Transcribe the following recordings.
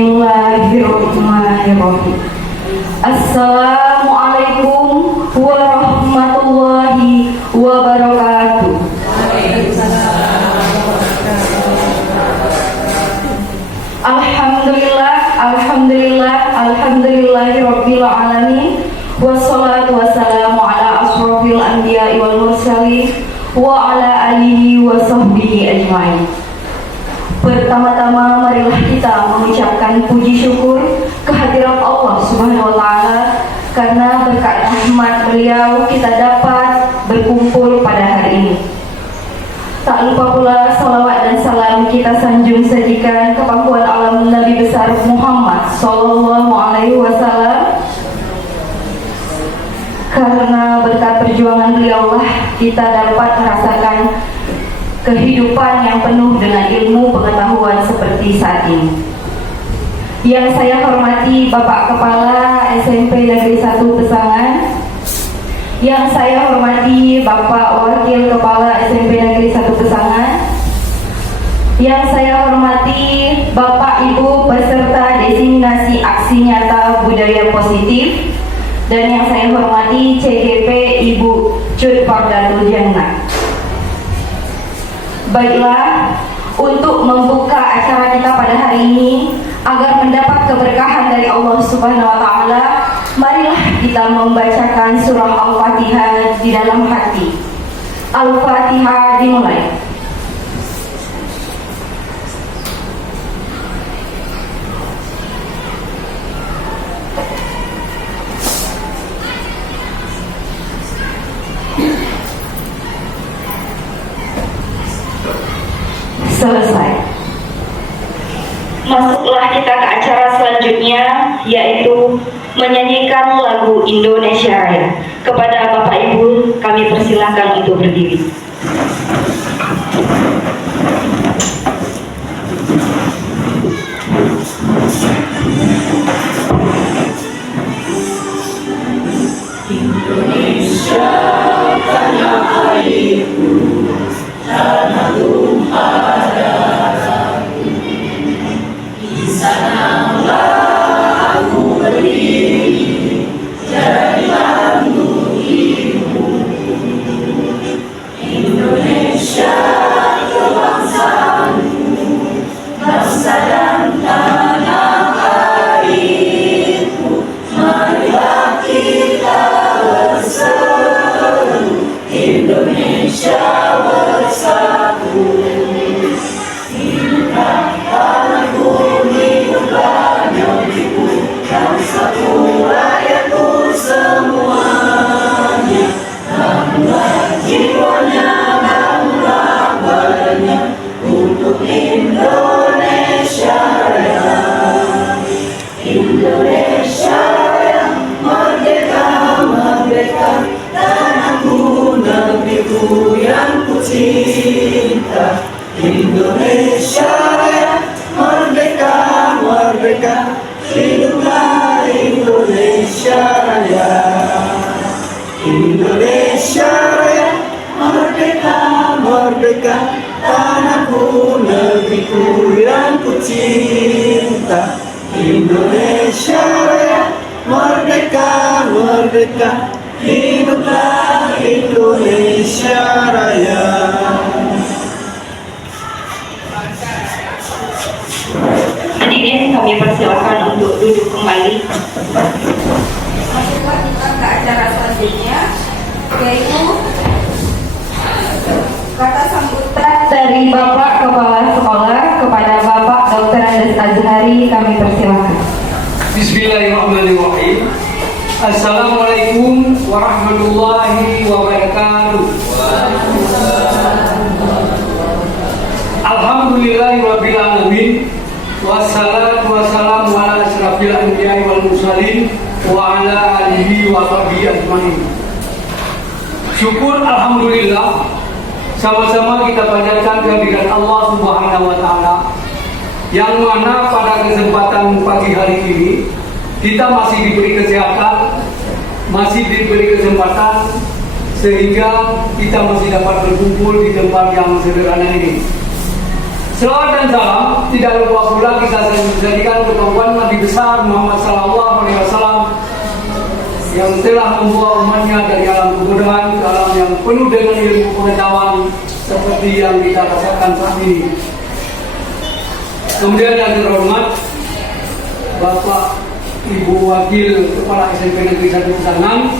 Bismillahirrahmanirrahim. Assalamualaikum warahmatullahi wabarakatuh. Alhamdulillahirabbil alamin. Wassalatu wassalamu ala asrofil anbiya'i wal mursalin wa ala alihi wa sahbihi ajma'in. Pertama-tama marilah kita mengucapkan puji syukur kehadirat Allah Subhanahu wa taala karena berkat rahmat beliau kita dapat berkumpul pada hari ini. Tak lupa pula salawat dan salam kita sanjung sajikan ke pangkuan alam Nabi besar Muhammad sallallahu alaihi wasallam. Karena berkat perjuangan beliau lah kita dapat merasakan kehidupan yang penuh dengan ilmu pengetahuan seperti saat ini. Yang saya hormati Bapak Kepala SMP Negeri 1 Pesangan, yang saya hormati Bapak Wakil Kepala SMP Negeri 1 Pesangan, yang saya hormati Bapak Ibu peserta desiminasi aksi nyata budaya positif, dan yang saya hormati CGP Ibu Cut Fardatul Jannah. Baiklah, untuk membuka acara kita pada hari ini agar mendapat keberkahan dari Allah Subhanahu wa taala, marilah kita membacakan surah Al-Fatihah di dalam hati. Al-Fatihah dimulai. Selesai. Masuklah kita ke acara selanjutnya, yaitu menyanyikan lagu Indonesia Raya. Kepada Bapak Ibu kami persilahkan untuk berdiri. Indonesia tanah airku, tanah tumpah darahku, di sanalah aku berdiri, jadi lambung ibu. Indonesia kebangsaanku, bangsa dan tanah airku, marilah kita berseru, Indonesia bersatu. Hiduplah tanahku, hiduplah negeriku, bangsaku, rakyatku semuanya. Bangunlah jiwanya, bangunlah badannya untuk Indonesia Raya. Indonesia Raya, merdeka, merdeka, tanahku, negeriku yang ku cinta. Indonesia Raya, merdeka, merdeka, hiduplah Indonesia Raya. Indonesia Raya, merdeka, merdeka, tanahku, negeriku yang ku cinta. Indonesia Raya, merdeka, merdeka, hiduplah Indonesia Raya. Hadirin kami persilakan untuk duduk kembali. Masuklah kita ke acara selanjutnya, yaitu kata sambutan dari Bapak Kepala Sekolah kepada Bapak Dr. Andes Azhari, kami persilakan. Bismillahirrahmanirrahim. Assalamualaikum warahmatullahi wabarakatuh. Alhamdulillahirabbil alamin. Wassalatu wassalamu ala asyrafil anbiya'i wal mursalin wa ala alihi wa sahbihi ajmain. Syukur alhamdulillah, sama-sama kita panjatkan kehadirat Allah Subhanahu wa taala, yang mana pada kesempatan pagi hari ini kita masih diberi kesehatan, masih diberi kesempatan, sehingga kita masih dapat berkumpul di tempat yang sederhana ini. Selawat dan salam tidak lupa pula kita jadikan kemampuan Nabi besar Muhammad SAW yang telah membawa umatnya dari alam kebodohan ke alam yang penuh dengan ilmu pengetahuan seperti yang kita rasakan saat ini. Kemudian yang terhormat Bapak Ibu Wakil Kepala SMP Negeri 1 Pesangan.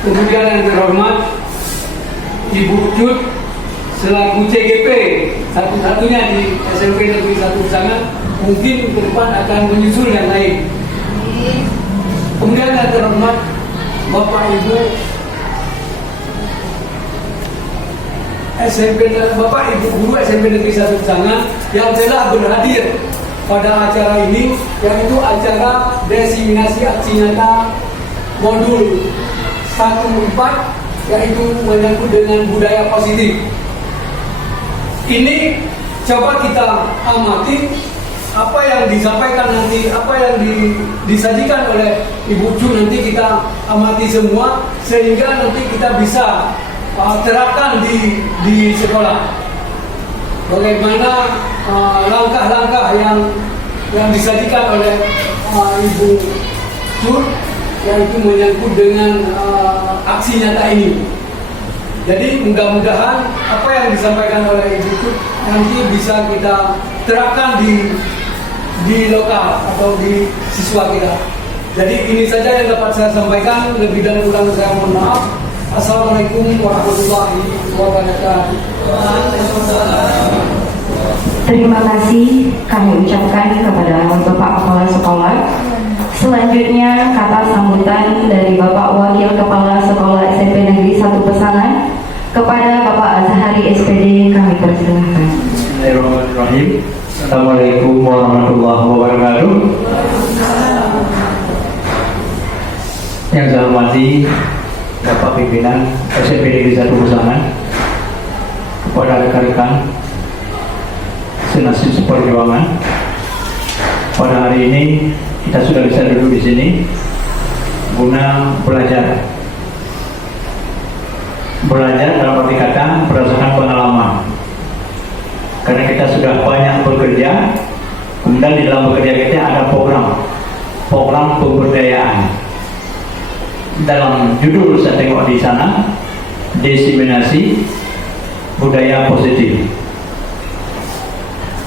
Kemudian yang terhormat Ibu Cut selaku CGP satu-satunya di SMP Negeri 1 Pesangan, mungkin ke depan akan menyusul yang lain. Kemudian yang terhormat Bapak Ibu Bapak Ibu Guru SMP Negeri 1 Pesangan yang telah berhadir pada acara ini, yaitu acara desiminasi aksi nyata modul 1/4, yaitu menyangkut dengan budaya positif. Ini coba kita amati apa yang disampaikan nanti, apa yang disajikan oleh Ibu Cu, nanti kita amati semua sehingga nanti kita bisa terapkan di sekolah. Bagaimana langkah-langkah yang disajikan oleh Ibu Cu, yaitu menyangkut dengan aksi nyata ini. Jadi mudah-mudahan apa yang disampaikan oleh Ibu Cu nanti bisa kita terapkan di lokal atau di siswa kita. Jadi ini saja yang dapat saya sampaikan. Lebih dan kurang saya mohon maaf. Assalamualaikum warahmatullahi wabarakatuh. Terima kasih kami ucapkan kepada Bapak Kepala Sekolah. Selanjutnya kata sambutan dari Bapak Wakil Kepala Sekolah SMP Negeri 1 Pesangan kepada Bapak Azhari SPD kami persilahkan. Bismillahirrahmanirrahim. Assalamualaikum warahmatullahi wabarakatuh. Yang saya hormati Bapak Pimpinan SMP Negeri 1 Pesangan, kepada rekan-rekan senasib seperjuangan. Pada hari ini kita sudah bisa duduk di sini guna belajar dalam arti kata berdasarkan pengalaman. Karena kita sudah banyak bekerja, kemudian di dalam bekerja kita ada program pemberdayaan. Dalam judul saya tengok di sana, desiminasi budaya positif.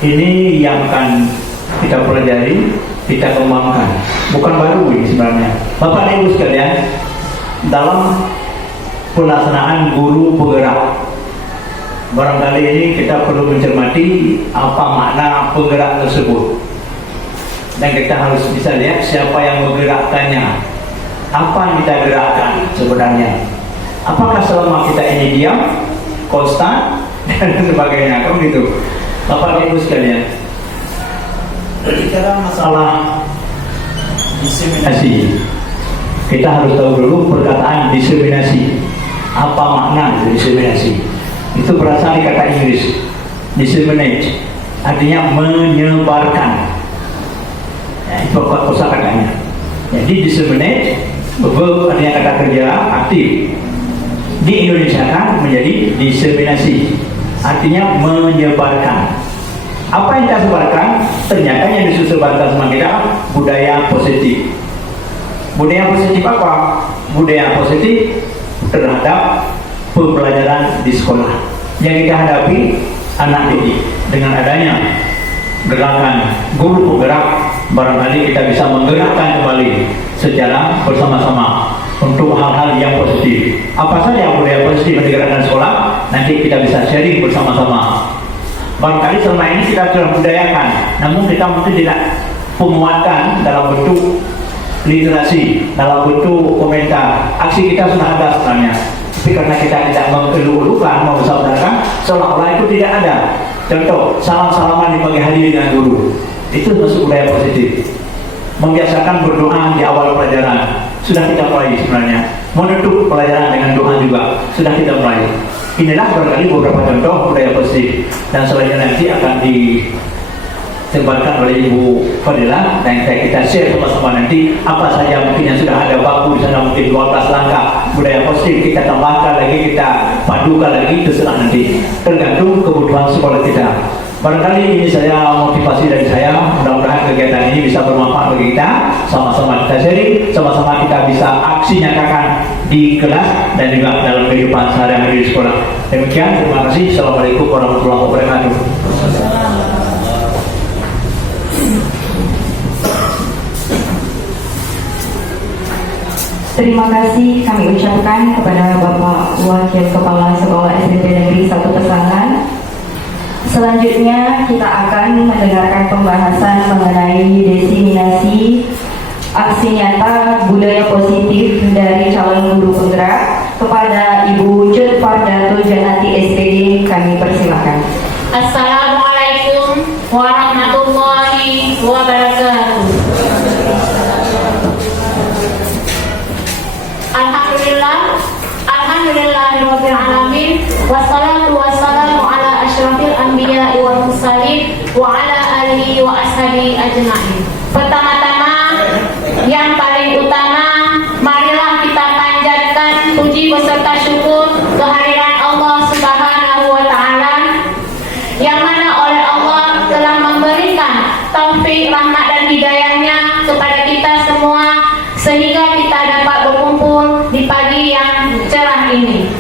Ini yang akan kita pelajari, kita kembangkan. Bukan baru ini sebenarnya. Bapak dan Ibu sekalian, dalam pelaksanaan guru penggerak, barangkali ini kita perlu mencermati apa makna penggerak tersebut. Dan kita harus bisa lihat siapa yang menggerakkannya. Apa yang kita gerakkan sebenarnya? Apakah selama kita ini diam, konstan, dan sebagainya? Kan gitu. Bapak dan Ibu sekalian, berbicara masalah diseminasi, kita harus tahu dulu perkataan diseminasi. Apa makna diseminasi? Itu berasal dari kata Inggris disseminate, artinya menyebarkan. Ya, itu kosakatanya. Jadi disseminate verb artinya kata kerja aktif. Di Indonesia kan menjadi diseminasi, artinya menyebarkan. Apa yang kita sebarkan? Ternyata yang disebarkan sama kita budaya positif. Budaya positif apa? Budaya positif terhadap pembelajaran di sekolah yang kita hadapi anak didik. Dengan adanya gerakan guru penggerak, barangkali kita bisa menggerakkan kembali secara bersama-sama untuk hal-hal yang positif. Apa saja budaya positif yang digerakkan sekolah, nanti kita bisa sharing bersama-sama. Barangkali selama ini kita sudah budayakan, namun kita mungkin tidak penguatan dalam bentuk literasi, dalam bentuk komentar. Aksi kita sudah ada sebenarnya, tapi karena kita tidak mengeluh-elukan, mempersaudarakan, seolah-olah itu tidak ada. Contoh, salam-salaman di pagi hari dengan guru, itu masuk budaya positif. Membiasakan berdoa di awal pelajaran, sudah kita mulai sebenarnya. Menutup pelajaran dengan doa juga, sudah kita mulai. Inilah barangkali beberapa contoh budaya positif, dan selanjutnya nanti akan disebarkan oleh Ibu Fadilah, dan kita share sama-sama nanti apa saja mungkin yang sudah ada baku di sana, mungkin 12 langkah budaya positif, kita tambahkan lagi, kita padukan lagi, terserah nanti tergantung kebutuhan sekolah kita. Barangkali ini saya motivasi dari saya, mudah-mudahan kegiatan ini bisa bermanfaat bagi kita, sama-sama kita sharing, sama-sama kita bisa aksi nyatakan di kelas dan juga dalam kehidupan sehari-hari di sekolah. Demikian, terima kasih. Assalamualaikum warahmatullahi wabarakatuh. Terima kasih kami ucapkan kepada Bapak Wakil Kepala Sekolah SMP Negeri 1 Pesangan. Selanjutnya kita akan mendengarkan pembahasan mengenai diseminasi aksi nyata budaya positif dari calon guru penggerak. Kepada Ibu Cut Fardatul Janati SPD kami persilakan. Assalamualaikum warahmatullahi wabarakatuh. Alhamdulillahirabbil alamin, wassalatu wassalamu ala asyrafil anbiya'i wal mursalin wa ala alihi wa ashabihi ajma'in. Pertama-tama, yang paling utama, marilah kita panjatkan puji beserta syukur kehadiran Allah Subhanahu wa taala yang mana oleh Allah telah memberikan taufik, rahmat dan hidayahnya kepada kita semua sehingga kita dapat berkumpul di pagi yang cerah ini.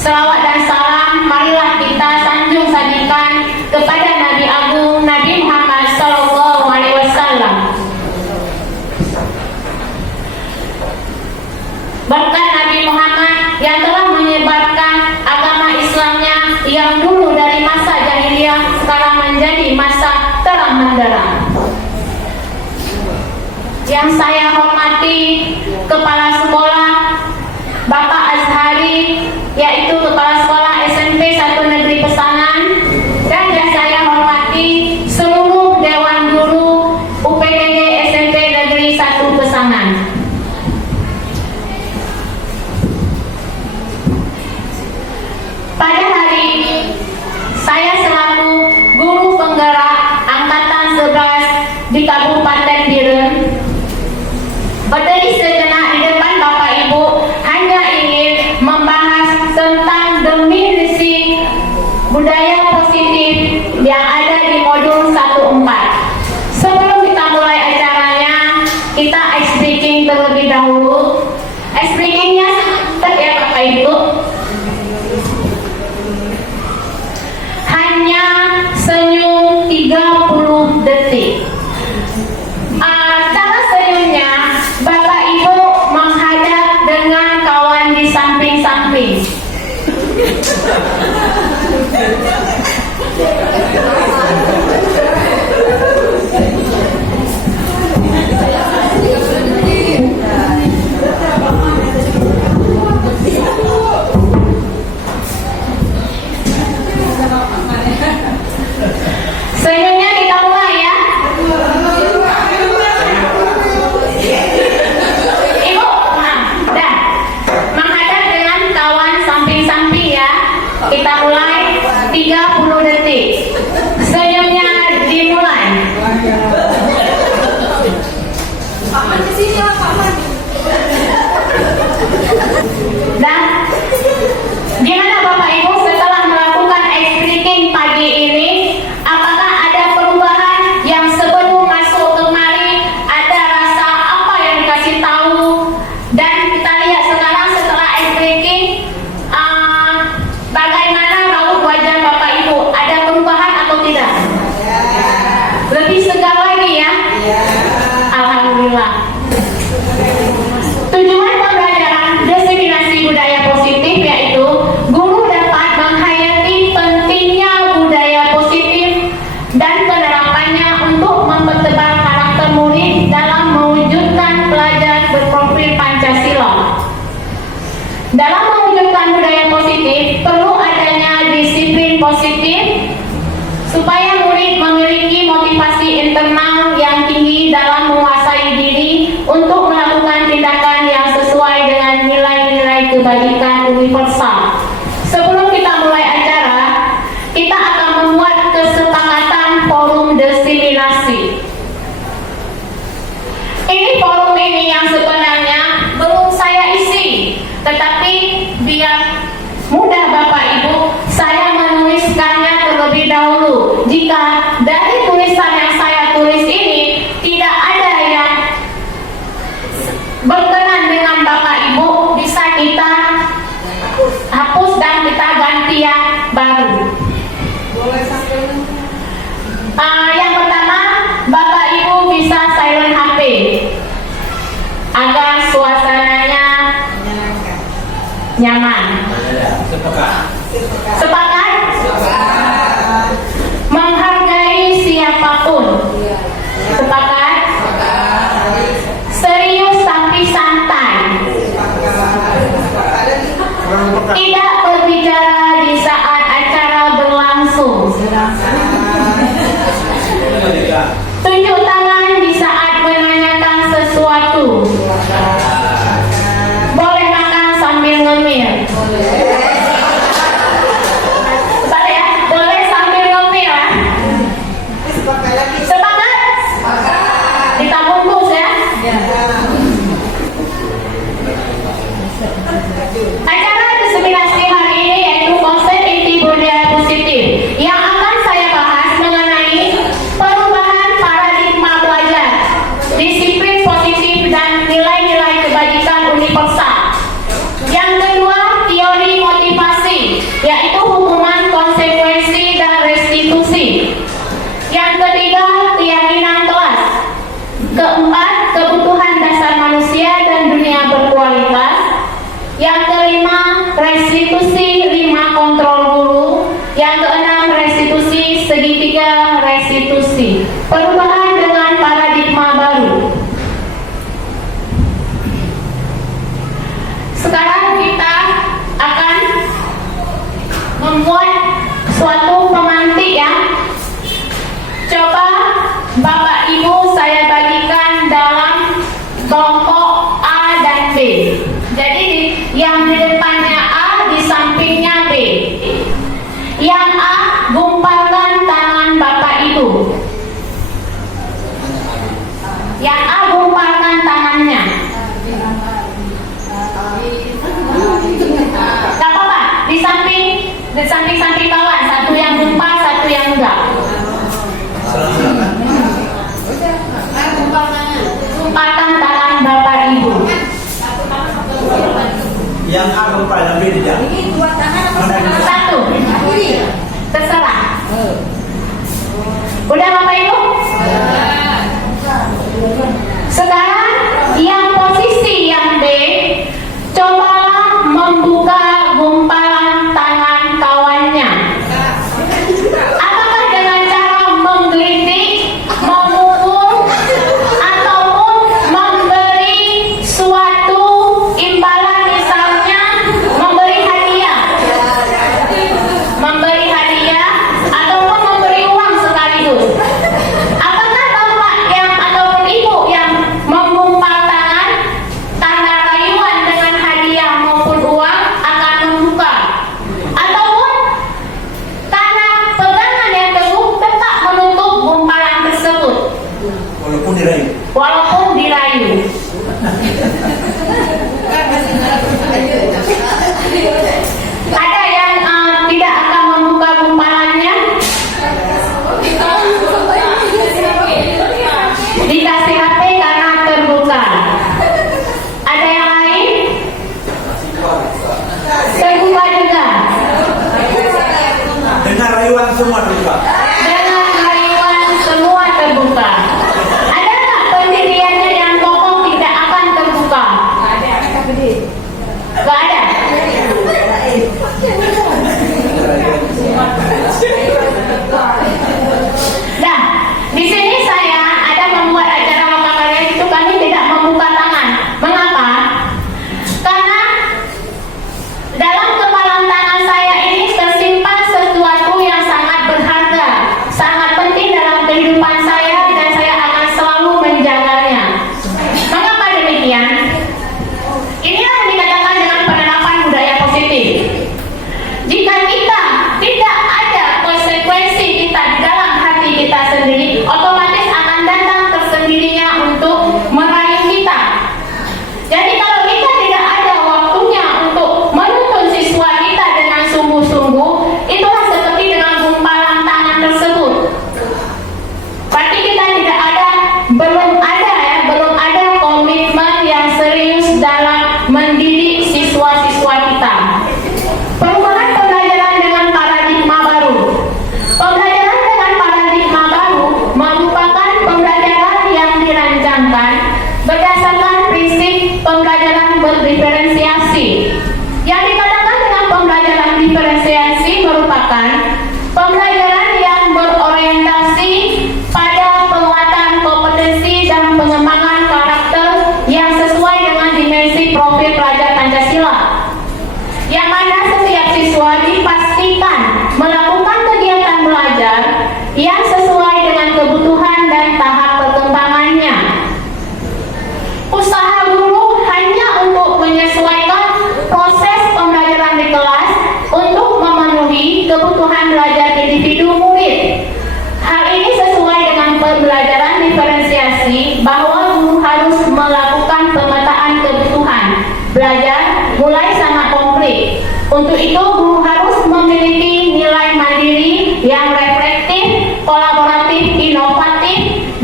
Selawat dan salam marilah kita sanjung sajikan kepada Nabi Agung Nabi Muhammad sallallahu alaihi wasallam. Berkat Nabi Muhammad yang telah menyebarkan agama Islamnya yang dulu dari masa jahiliyah sekarang menjadi masa terang benderang. Yang saya hormati Kepala Sekolah Bapak Azhari, yaitu Kepala Sekolah SMP 1 Negeri Pesangan, dan yang saya hormati seluruh Dewan Guru UPTD SMP Negeri 1 Pesangan. Pada hari ini, saya selaku guru penggerak Angkatan 11 di Kabupaten Biren berdiri sejenak di depan Bapak Ibu hanya ingin membahas tentang definisi budaya positif yang ada di modul 14. Sebelum kita mulai acaranya, kita ice breaking terlebih dahulu. Ice breakingnya ya Bapak Ibu, hanya senyum 30 detik. Cara senyumnya, Bapak Ibu menghadap dengan kawan di samping-samping. Senyumnya kita mulai ya. Ibu, dah menghadap dengan kawan samping-samping ya. Kita mulai 30 detik. Senyumnya dimulai. Dan gimana Bapak Ibu setelah melakukan ice breaking pagi ini? Apakah ada perubahan yang sebelum masuk kemari ada rasa apa yang dikasih tahu? Dan kita lihat sekarang setelah ice breaking, bagaimana raut wajah Bapak Ibu? Ada perubahan atau tidak? Lebih segar lagi ya? Alhamdulillah. Tujuan pembelajaran diseminasi budaya positif yaitu guru dapat menghayati pentingnya budaya positif dan penerapannya untuk mempertebal karakter murid dalam mewujudkan pelajar berprofil Pancasila. Dalam mewujudkan budaya positif perlu adanya disiplin positif supaya murid memiliki motivasi internal yang tinggi dalam menguasai diri untuk melakukan tindakan yang sesuai dengan nilai-nilai kebajikan universal. Sebelum kita mulai acara, kita akan membuat kesepakatan forum diseminasi. Ini forum ini yang sebenarnya belum saya isi, tetapi biar mudah Bapak Ibu, saya menuliskannya terlebih dahulu. jika dari tulisan yang saya tulis ini tidak ada yang berkenan dengan Bapak Ibu, bisa kita hapus dan kita ganti yang baru. Yang pertama, Bapak Ibu bisa silent HP agar suasananya nyaman. Sepakat? Menghargai siapapun. Sepakat? Serius tapi santai. Tidak berbicara di saat acara berlangsung. Tunjuk tangan di saat menanyakan sesuatu. Boleh makan sambil ngemil. Bentar ya, boleh sambil ngemil ya. Sepakat? Kita bungkus ya. Acara diseminasi hari ini yaitu konsep inti budaya positif yang akan saya bahas mengenai perubahan paradigma belajar, disiplin positif dan nilai-nilai kebajikan universal. Yang kedua, teori motivasi, yaitu hukuman, konsekuensi, dan restitusi. Yang ketiga, keyakinan kelas. Keempat, kebutuhan dasar manusia dan dunia berkualitas. Yang kelima, restitusi 5 kontrol guru. Yang keenam, restitusi segitiga restitusi. Perubahan dengan paradigma baru. Sekarang kita akan membuat suatu pemantik ya. Coba Bapak Ibu saya bagikan dalam kelompok A dan B. Jadi yang di depannya A, di sampingnya B. Yang A, gumpalkan tangan Bapak Ibu. Yang A, gumpalkan tangannya. Gak apa-apa, di samping kawan, satu yang gumpal, satu yang enggak. Gumpalkan tangan Bapak Ibu. Yang A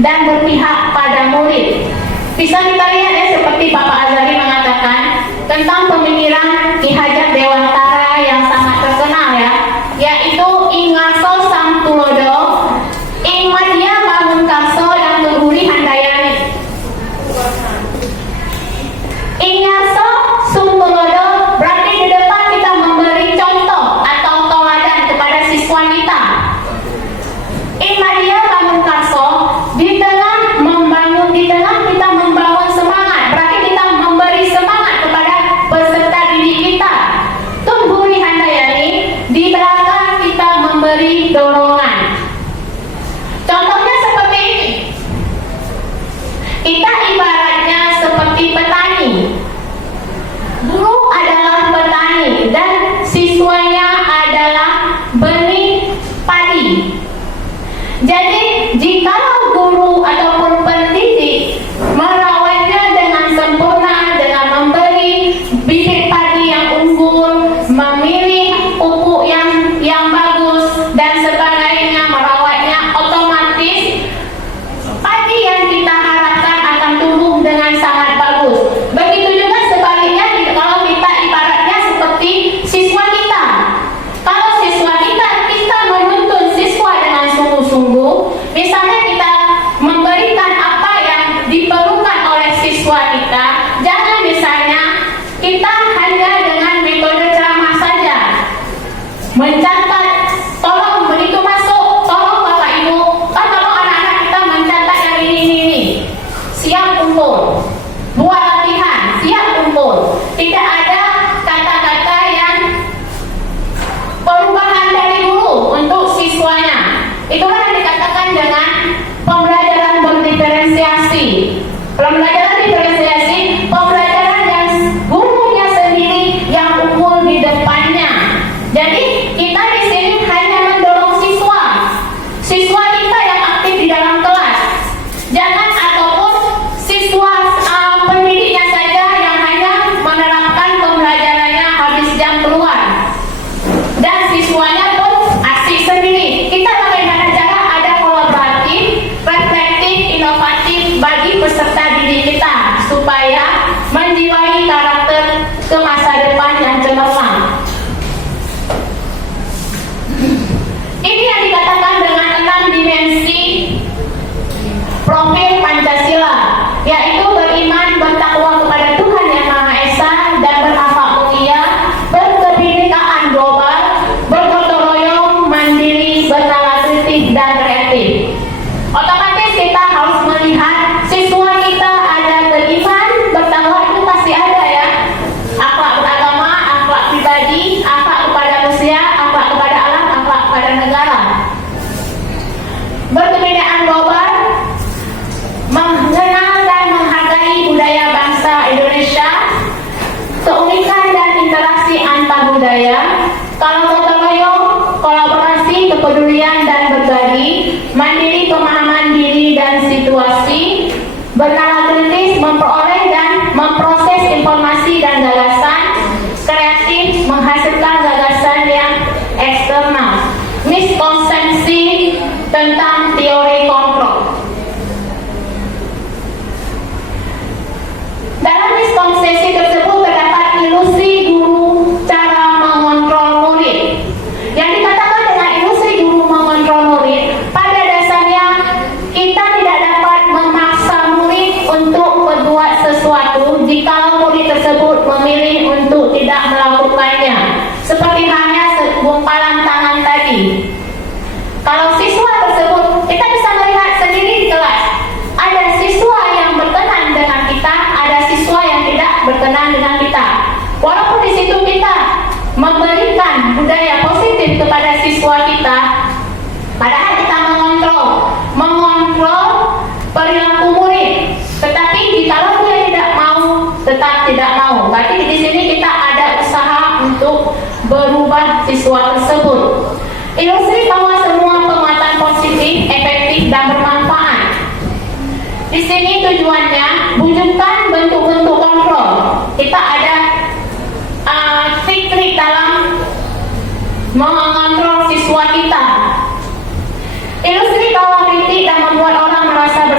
dan berpihak pada murid. Bisa kita lihat ya, seperti Bapak Azhari mengatakan tentang pemikiran Ki Hajat Dewantara yang sangat terkenal ya, yaitu ing ngaso sang tulodo, ing madya bangun karso dan keguri handayani. Ing ngaso sung tulodo berarti di depan kita memberi contoh atau teladan kepada siswa kita. Ing madya bangun karso, di tengah membangun, di tengah kita membangun semangat, berarti kita memberi semangat kepada peserta didik kita. Tungguri handayani, di belakang kita memberi dorongan. Contohnya seperti ini. Kita ibaratnya seperti petani. Guru adalah petani dan siswanya adalah benih padi. Jadi, jikalau guru ataupun pendidik merawatnya dengan sempurna, dengan memberi bibit padi yang unggul, memilih pupuk yang bagus dan sebagainya, merawatnya, otomatis padi yang kita harapkan akan tumbuh dengan sangat bagus. Begitu juga sebaliknya kalau kita ibaratnya seperti siswa kita. Kalau siswa kita menuntun siswa dengan sungguh-sungguh, misalnya kita memberikan apa yang diperlukan oleh siswa kita, jangan misalnya kita hanya dengan metode ceramah saja, mencatat, tolong begitu masuk, tolong Bapak Ibu, tolong anak-anak kita mencatat yang ini, siap kumpul, buat latihan, siap kumpul. Tidak ada kata-kata yang perubahan dari guru untuk siswanya. Itulah yang dikatakan dengan pembelajaran berdiferensiasi. Pembelajaran diferensiasi, pembelajaran yang gurunya sendiri yang unggul di depannya. Jadi kita di sini hanya mendorong siswa kita yang aktif di dalam kelas. Jangan ataupun siswa pendidiknya saja yang hanya menerapkan pembelajarannya habis jam keluar. Dan siswanya pun asik sendiri. Kita bagaimana cara ada kolaboratif, reflektif, inovatif bagi peserta didik kita supaya menjiwai karakter ke masa depan yang cemerlang. Ini yang dikatakan dengan 6 dimensi profil Pancasila, yaitu beriman, bertakwa kepada Tuhan Yang Maha Esa dan berakhlak mulia, berkebinekaan global, bergotong royong, mandiri, bernalar kritis dan kreatif. Otomatis kita harus melihat siswa kita ada beriman, bertakwa, itu pasti ada ya. Akhlak beragama, akhlak pribadi, akhlak kepada manusia, akhlak kepada alam, akhlak kepada negara. Berkebinekaan global, mengenal dan menghargai budaya bangsa Indonesia, keunikan dan interaksi antar budaya. Kalau gotong royong, kolaborasi, kepedulian dan berbagi, mandiri, pemahaman diri dan situasi, bernalar kritis, memperoleh dan memproses informasi dan gagasan, kreatif, menghasilkan gagasan yang eksternal, miskonsepsi tentang teori kontrol. Dalam miskonsepsi tersebut terdapat ilusi guru cara mengontrol murid. Yang dikatakan dengan ilusi guru mengontrol murid, pada dasarnya kita tidak dapat memaksa murid untuk berbuat sesuatu jika murid tersebut memilih untuk tidak melakukannya. Seperti halnya gumpalan tangan tadi. Kalau siswa tersebut, kita bisa melihat sendiri di kelas, ada siswa yang berkenan dengan kita, ada siswa yang tidak berkenan dengan kita. Walaupun di situ kita memberikan budaya positif kepada siswa kita, padahal kita mengontrol perilaku murid. Tetapi jika dia tidak mau, tetap tidak mau. Berarti di sini kita ada usaha untuk berubah siswa tersebut. Ilusi bahwa semua penguatan positif, efektif dan bermanfaat. Di sini tujuannya bujukan bentuk-bentuk kontrol. Kita ada trik-trik dalam mengontrol siswa kita. Ilusi bahwa kritik dan membuat orang merasa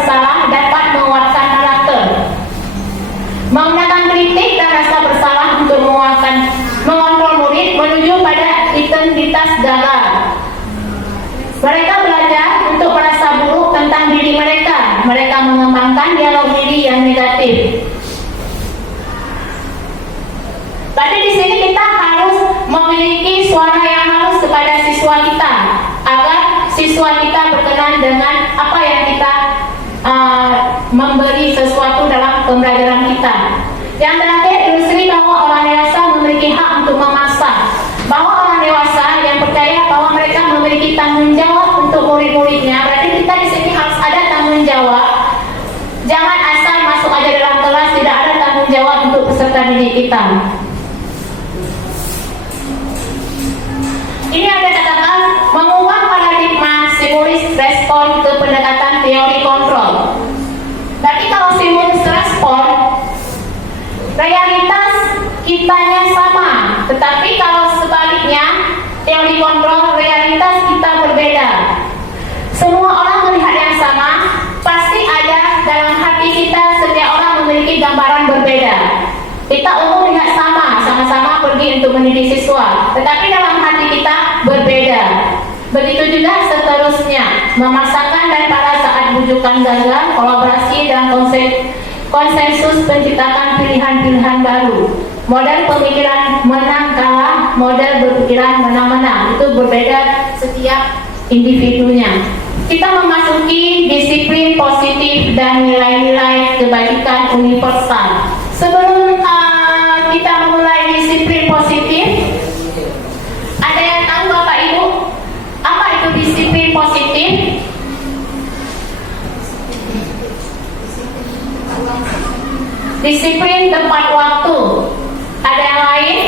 pembelajaran kita. Yang terakhir, ilustrasi bahwa orang dewasa memiliki hak untuk memaksa. Bahwa orang dewasa yang percaya bahwa mereka memiliki tanggung jawab untuk murid-muridnya, berarti kita di sini harus ada tanggung jawab. Jangan asal masuk aja dalam kelas, tidak ada tanggung jawab untuk peserta didik kita. Ini ada katakan mengubah paradigma stimulus respon ke pendekatan teori kontrol. Tapi kalau stimulus respon, realitas kitanya sama. Tetapi kalau sebaliknya, teori kontrol, realitas kita berbeda. Semua orang melihat yang sama, pasti ada dalam hati kita setiap orang memiliki gambaran berbeda. Kita umum lihat sama-sama pergi untuk mendidik siswa, tetapi dalam hati kita berbeda. Begitu juga seterusnya, memaksakan dan pada saat bujukan gagal, kolaborasi dan konsensus penciptakan pilihan-pilihan baru. Model pemikiran menang kalah, model berpikiran menang-menang, itu berbeda setiap individunya. Kita memasuki disiplin positif dan nilai-nilai kebajikan universal. Sebelum kita memulai disiplin positif, ada yang tahu Bapak Ibu apa itu disiplin positif? Disiplin tepat waktu. Ada yang lain?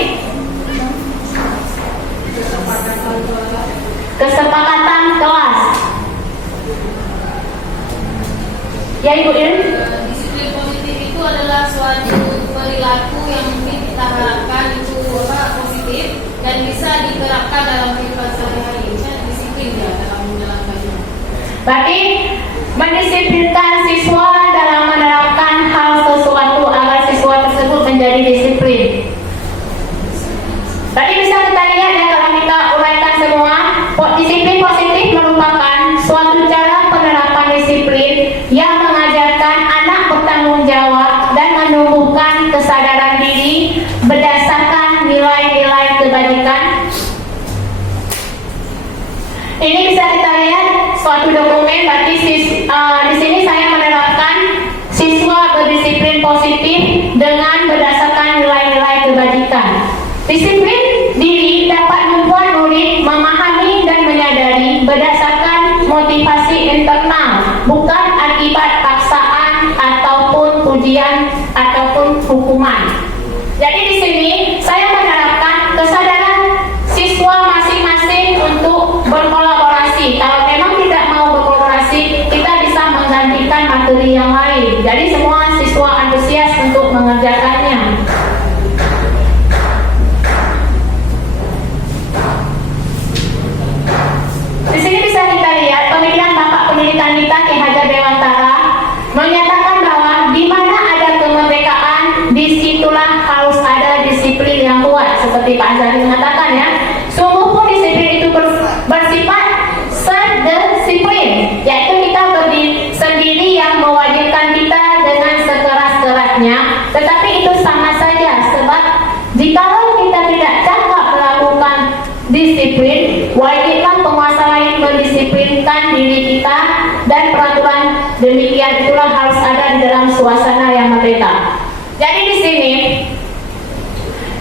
Kesepakatan kelas. Ya Ibu Il? Disiplin positif itu adalah suatu perilaku yang mungkin kita harapkan itu positif dan bisa diterapkan dalam kehidupan sehari-hari. Disiplin ya dalam menjalankannya. Berarti mendisiplinkan siswa dalam menerapkan hal sesuatu agar siswa tersebut menjadi disiplin. Berarti bisa kita lihat ya, kalau kita uraikan semua, disiplin positif merupakan suatu cara penerapan disiplin yang mengajarkan anak bertanggung jawab dan menumbuhkan kesadaran diri berdasarkan nilai-nilai kebajikan. Ini bisa kita lihat suatu dokumen, berarti di sini saya menerapkan siswa berdisiplin positif dengan berdasarkan nilai-nilai kebajikan. Disiplin diri dapat membuat murid memahami dan menyadari berdasarkan motivasi internal, bukan akibat paksaan ataupun pujian ataupun hukuman. Jadi di sini saya menerapkan kesadaran siswa masing-masing untuk berkolaborasi. Kalau memang tidak mau berkolaborasi, kita bisa menggantikan materi yang lain. Jadi semua siswa antusias untuk mengerjakannya. Di sini bisa kita lihat pemikiran Bapak Pendidikan kita Ki Hajar Dewantara menyatakan bahwa di mana ada kemerdekaan, disitulah harus ada disiplin yang kuat. Seperti Pak Azhari mengatakan ya, sungguh pun disiplin itu bersifat sedisiplin, yaitu kita berdiri sendiri yang mewajibkan kita dengan sekeras-kerasnya. Tetapi itu sama saja, sebab jikalau kita tidak cakap melakukan disiplin, wajiblah penguasa lain mendisiplinkan diri kita, dan peraturan demikian itulah harus ada di dalam suasana yang merdeka. Jadi di sini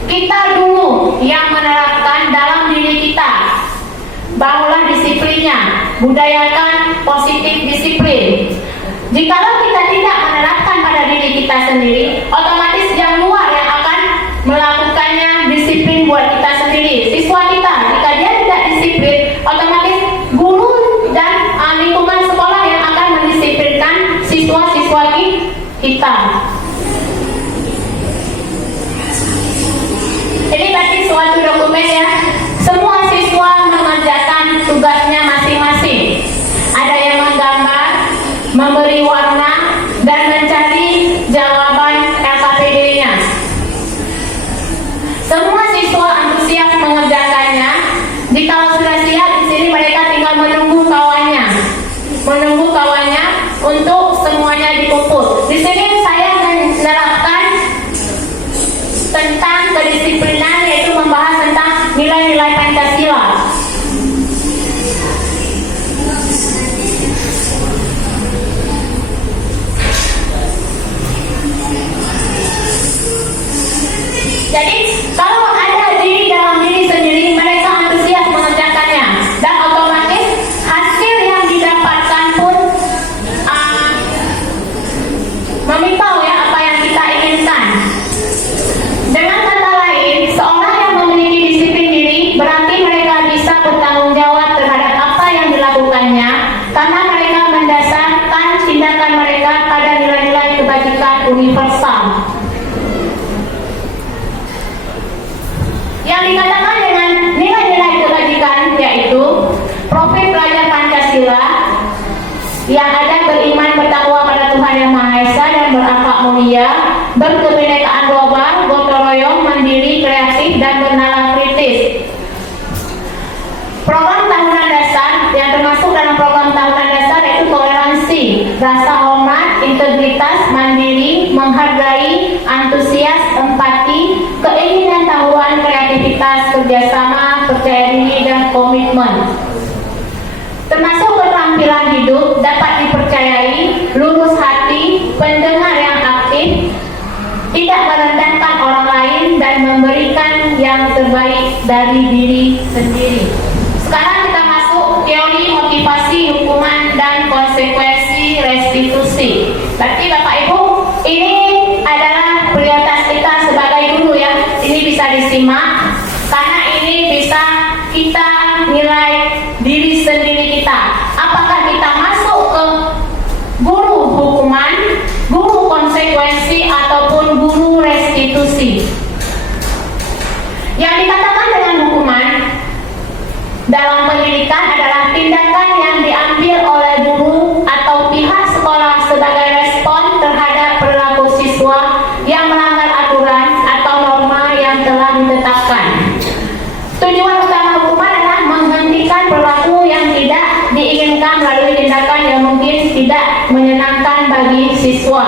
kita dulu yang menerapkan dalam diri kita, bangunlah disiplinnya, budayakan positif disiplin. Jikalau kita tidak menerapkan pada diri kita sendiri, otomatis yang luar yang akan melakukannya disiplin buat kita sendiri. Siswa kita, jika dia tidak disiplin, otomatis guru dan lingkungan sekolah yang akan mendisiplinkan siswa-siswa kita. Ini berarti suatu dokumen ya, semua siswa mengerjakan tugasnya masing-masing. Ada yang menggambar, memberi warna, dan mencari jawaban LKPD-nya. Semua siswa antusias mengerjakannya. Jika sudah siap, di sini mereka tinggal menunggu kawannya untuk semuanya dikumpul. Di sini saya menerapkan tentang kedisiplinan, yaitu membahas tentang nilai-nilai Pancasila. universal. Yang dikatakan dengan nilai-nilai kebajikan yaitu profil pelajar Pancasila yang ada beriman bertakwa pada Tuhan Yang Maha Esa dan berakhlak mulia, berkebinekaan global, gotong royong, mandiri, kreatif, dan bernalar kritis. Program tahunan dasar yang termasuk dalam program tahunan dasar yaitu toleransi, rasa hormat, integritas, mandiri, menghargai, antusias, empati, keinginan tahuan, kreativitas, kerjasama, percaya diri, dan komitmen. Termasuk keterampilan hidup dapat dipercayai, lurus hati, pendengar yang aktif, tidak merendahkan orang lain, dan memberikan yang terbaik dari diri sendiri. Sekarang kita masuk teori motivasi, hukuman, dan konsekuensi restitusi. Berarti Bapak Ibu, ini adalah prioritas kita sebagai guru ya. Ini bisa disimak karena ini bisa kita nilai diri sendiri kita. Apakah kita masuk ke guru hukuman, guru konsekuensi, ataupun guru restitusi? Yang dikatakan dengan hukuman dalam pendidikan adalah tindakan yang diambil oleh guru atau pihak sekolah sebagai respon terhadap perilaku siswa yang melanggar aturan atau norma yang telah ditetapkan. Tujuan utama hukuman adalah menghentikan perilaku yang tidak diinginkan melalui tindakan yang mungkin tidak menyenangkan bagi siswa.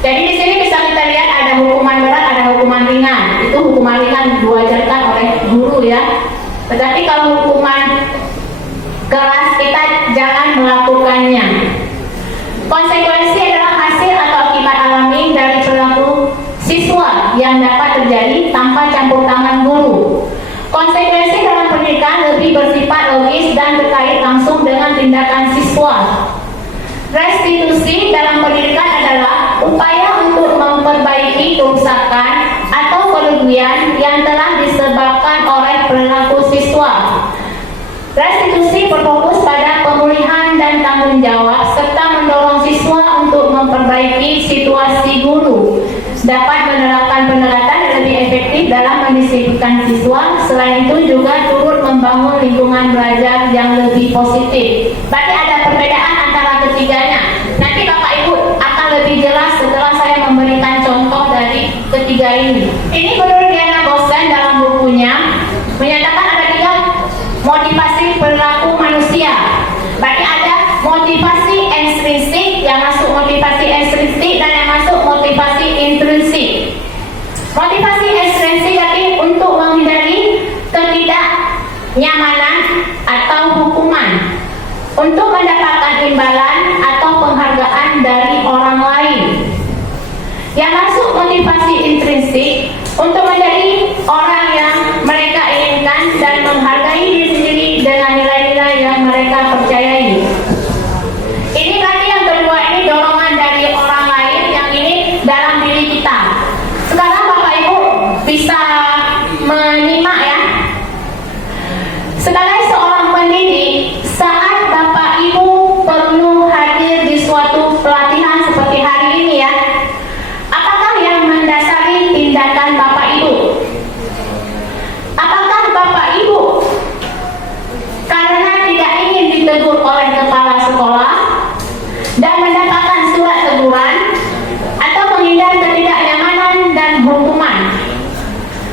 Jadi di sini bisa kita lihat ada hukuman berat, ada hukuman ringan. Itu hukuman ringan diwajarkan oleh guru ya. Tetapi kalau hukuman keras kita jangan melakukannya. Konsekuensi adalah hasil atau akibat alami dari perilaku siswa yang dapat terjadi tanpa campur tangan guru. Konsekuensi dalam pendidikan lebih bersifat logis dan terkait langsung dengan tindakan siswa. Restitusi dalam pendidikan adalah upaya untuk memperbaiki kerusakan atau kerugian yang telah disebabkan oleh perilaku siswa. Restitusi berfokus pada pemulihan dan tanggung jawab serta mendorong siswa untuk memperbaiki situasi guru, dapat menerapkan pendekatan yang lebih efektif dalam mendisiplinkan siswa. Selain itu juga turut membangun lingkungan belajar yang lebih positif. Berarti ada perbedaan antara ketiganya. Nanti Bapak Ibu akan lebih jelas setelah saya memberikan contoh dari ketiga ini. Ini menurut Diana Boston dalam bukunya menyatakan ada 3 motivasi perilaku manusia. Berarti ada motivasi ekstrinsik, yang masuk motivasi ekstrinsik, dan yang masuk motivasi intrinsik. Motivasi ekstrinsik berarti untuk menghindari ketidaknyamanan atau hukuman, untuk mendapatkan imbalan atau penghargaan dari orang lain. Yang masuk motivasi intrinsik untuk menjadi orang yang mereka inginkan dan menghargai diri sendiri dengan nilai-nilai yang mereka percayai. Ini berarti yang kedua ini dorongan dari orang lain, yang ini dalam diri kita. Sekarang Bapak Ibu bisa menyimak ya. Sebagai seorang pendidik, saat Bapak Ibu perlu hadir di suatu pelatihan seperti hari ini ya, apakah yang mendasari tindakan Bapak Ibu? Apakah Bapak Ibu karena tidak ingin ditegur oleh kepala sekolah dan mendapatkan surat teguran, atau menghindar ketidaknyamanan dan hukuman?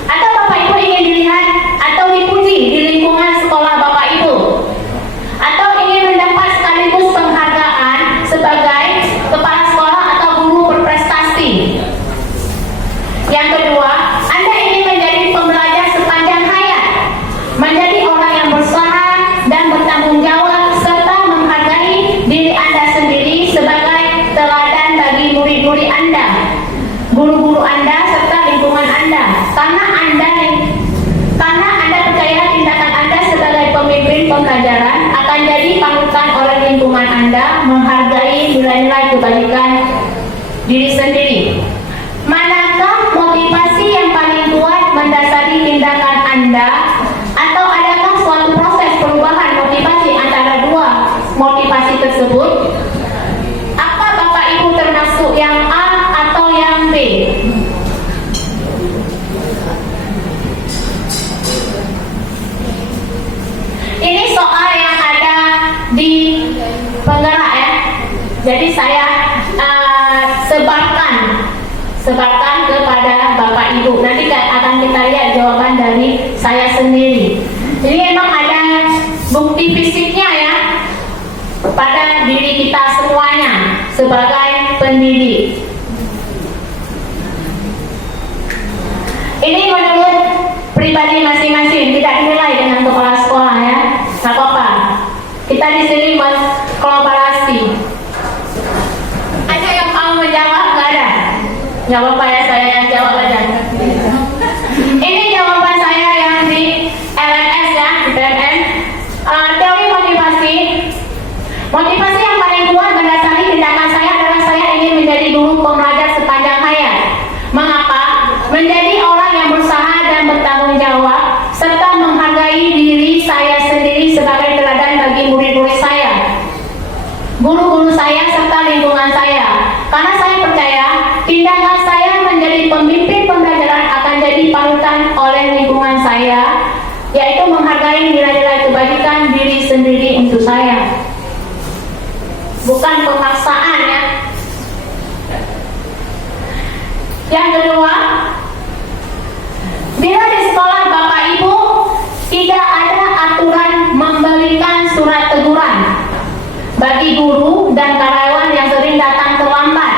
Atau Bapak Ibu ingin dilihat atau dipuji di lingkungan sekolah Bapak Ibu? Atau ingin mendapat sekaligus penghargaan sebagai kepala sekolah atau guru berprestasi? Yang kedua, Anda ingin menjadi pembelajar sepanjang hayat, menjadi orang yang berusaha dan bertanggung jawab, serta menghargai diri Anda sendiri sebagai teladan bagi murid-murid Anda, guru-guru Anda, serta lingkungan Anda. Karena Anda percaya tindakan Anda sebagai pemimpin pembelajaran akan jadi panutan oleh lingkungan Anda, menghargai nilai-nilai kebaikan diri sendiri. Manakah motivasi yang paling kuat mendasari tindakan Anda? Atau adakah suatu proses perubahan motivasi antara dua motivasi tersebut? Apa Bapak Ibu termasuk yang A Jadi saya sebarkan kepada Bapak Ibu. Nanti akan kita lihat jawaban dari saya sendiri. Jadi memang ada bukti fisiknya ya pada diri kita semuanya sebagai pendidik. Ini menurut pribadi masing-masing, tidak dinilai dengan kepala sekolah ya. Nggak apa-apa. Kita di sini kolaborasi. Ada yang mau menjawab? Nggak ada. Nggak apa-apa ya, saya yang jawab aja. Ini jawaban saya yang di LMS ya, di PNN. Teori motivasi. Motivasi yang paling kuat mendasari tindakan saya adalah saya ingin menjadi guru pembelajar sepanjang hayat. Mengapa? Menjadi orang yang berusaha dan bertanggung jawab serta menghargai diri saya sendiri sebagai teladan bagi murid-murid saya, guru-guru saya serta lingkungan saya. Karena saya percaya tindakan saya menjadi pemimpin pembelajaran akan jadi panutan oleh lingkungan saya, yaitu menghargai nilai-nilai kebajikan diri sendiri untuk saya, bukan pemaksaan ya. Yang kedua, bila di sekolah Bapak Ibu tidak ada aturan memberikan surat teguran bagi guru dan karyawan yang sering datang terlambat,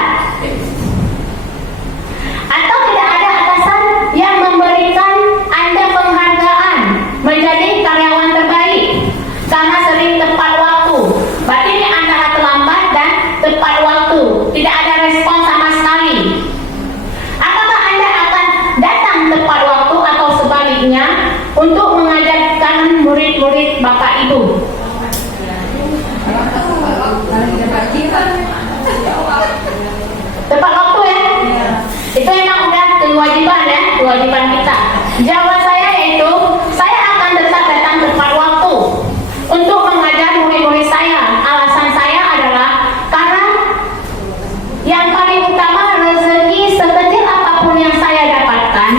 atau tidak ada atasan yang memberikan Anda penghargaan menjadi karyawan terbaik karena sering tepat waktu. Berarti ini antara terlambat dan tepat waktu, tidak ada respon sama sekali. Apakah Anda akan datang tepat waktu atau sebaliknya untuk mengajarkan murid-murid Bapak Ibu? Tepat waktu ya? Itu memang udah kewajiban ya, kewajiban kita. Jawaban saya yaitu, saya akan tetap datang tepat waktu untuk mengajar murid-murid saya. Alasan saya adalah karena yang paling utama, rezeki sekecil apapun yang saya dapatkan,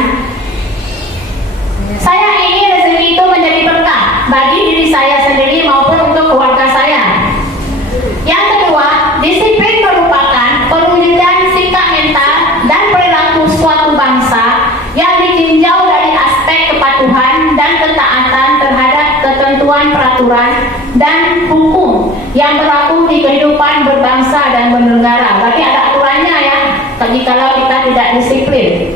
saya ingin rezeki itu menjadi berkah bagi diri saya sendiri maupun untuk keluarga saya. Yang kedua, disiplin merupakan perwujudan sikap mental dan perilaku suatu bangsa yang ditinjau dari aspek kepatuhan dan ketaatan terhadap ketentuan peraturan dan hukum yang berlaku di kehidupan berbangsa dan bernegara. Berarti ada aturannya ya, kalau kita tidak disiplin.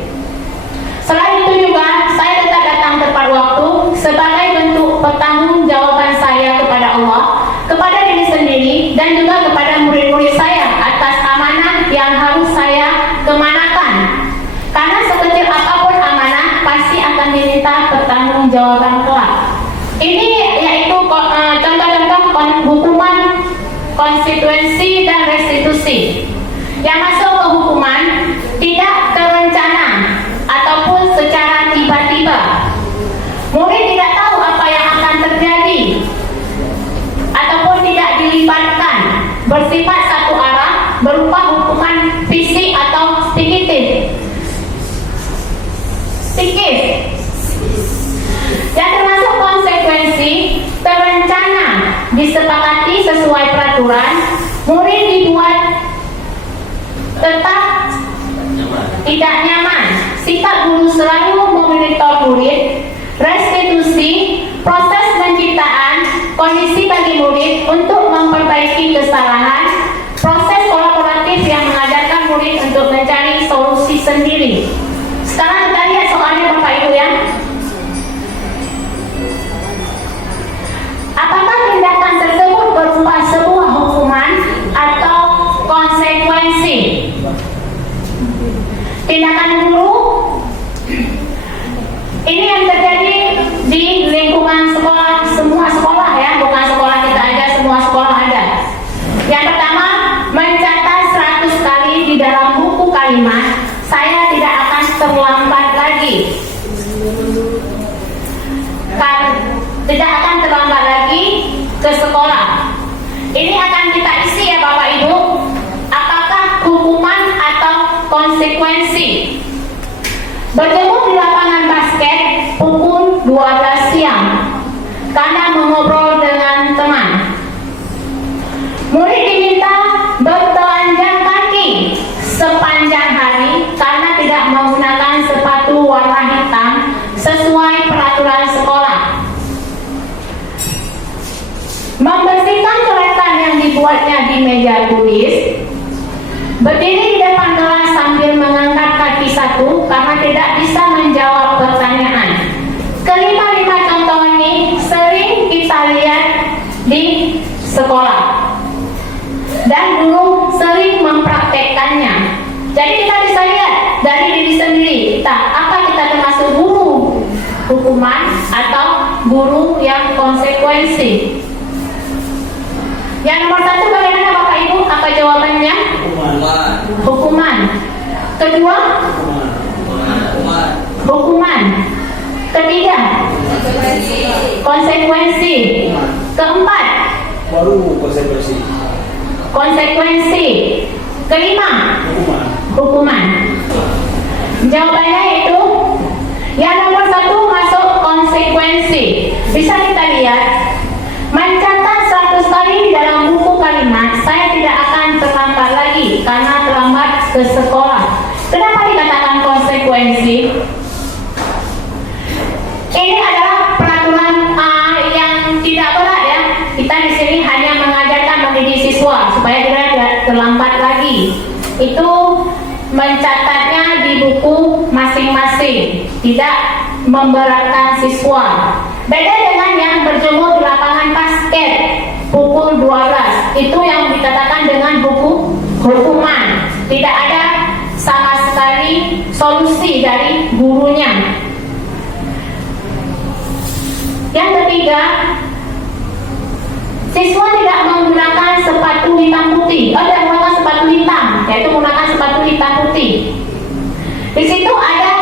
Selain itu juga, saya tetap datang tepat waktu sebagai bentuk pertanggungjawaban saya kepada Allah, kepada diri sendiri, dan juga kepada murid-murid saya atas amanah yang harus saya kemanakan. Karena sekecil apapun amanah pasti akan diminta pertanggungjawaban kelak. Ini yaitu contoh-contoh hukuman, konsekuensi, dan restitusi. Yang masuk ke hukuman tidak terencana ataupun secara tiba-tiba. Murid tidak tahu apa yang akan terjadi ataupun tidak dilibatkan, bersifat satu arah, berupa hukuman fisik atau psikitis. Yang termasuk konsekuensi terencana, disepakati sesuai peraturan, murid dibuat tetap tidak nyaman. Sikap guru selalu memonitor murid, restitusi, proses penciptaan kondisi bagi murid untuk memperbaiki kesalahan, proses kolaboratif yang mengajarkan murid untuk mencari solusi sendiri. Sekarang kita lihat soalnya Bapak Ibu ya. Apakah tindakan tersebut berupa sebuah hukuman atau konsekuensi? Tindakan guru ini yang terjadi di lingkungan sekolah, semua sekolah ya, bukan sekolah kita aja, semua sekolah ada. Yang pertama, mencatat 100 kali di dalam buku kalimat, saya tidak akan terlambat lagi. Tidak akan terlambat lagi ke sekolah. Ini akan kita isi ya Bapak Ibu. Apakah hukuman atau konsekuensi? Bertemu di lapangan basket pukul 12 siang karena mengobrol dengan teman. Murid diminta meja tulis, berdiri di depan kelas sambil mengangkat kaki satu karena tidak bisa menjawab pertanyaan. Kelima-lima contoh ini sering kita lihat di sekolah dan guru sering mempraktekkannya. Jadi kita bisa lihat dari diri sendiri, apa kita termasuk guru hukuman atau guru yang konsekuensi. Yang nomor satu bagaimana Bapak Ibu? Apa jawabannya? Hukuman. Kedua? Hukuman. Ketiga? Konsekuensi. Keempat? Baru konsekuensi. Konsekuensi. Kelima? Hukuman. Jawabannya itu yang nomor satu masuk konsekuensi. Bisa kita lihat, mencatat 100 kali dalam buku kalimat, saya tidak akan terlambat lagi karena terlambat ke sekolah. Kenapa dikatakan konsekuensi? Ini adalah peraturan yang tidak berat ya. Kita di sini hanya mengajarkan mendidik siswa supaya tidak terlambat lagi. Itu mencatatnya di buku masing-masing, tidak memberatkan siswa. Beda dengan yang berjemur di lapangan basket pukul 12, itu yang dikatakan dengan buku hukuman. Tidak ada sama sekali solusi dari gurunya. Yang ketiga, siswa tidak menggunakan sepatu hitam putih. Tidak menggunakan sepatu hitam, yaitu menggunakan sepatu hitam putih. Di situ ada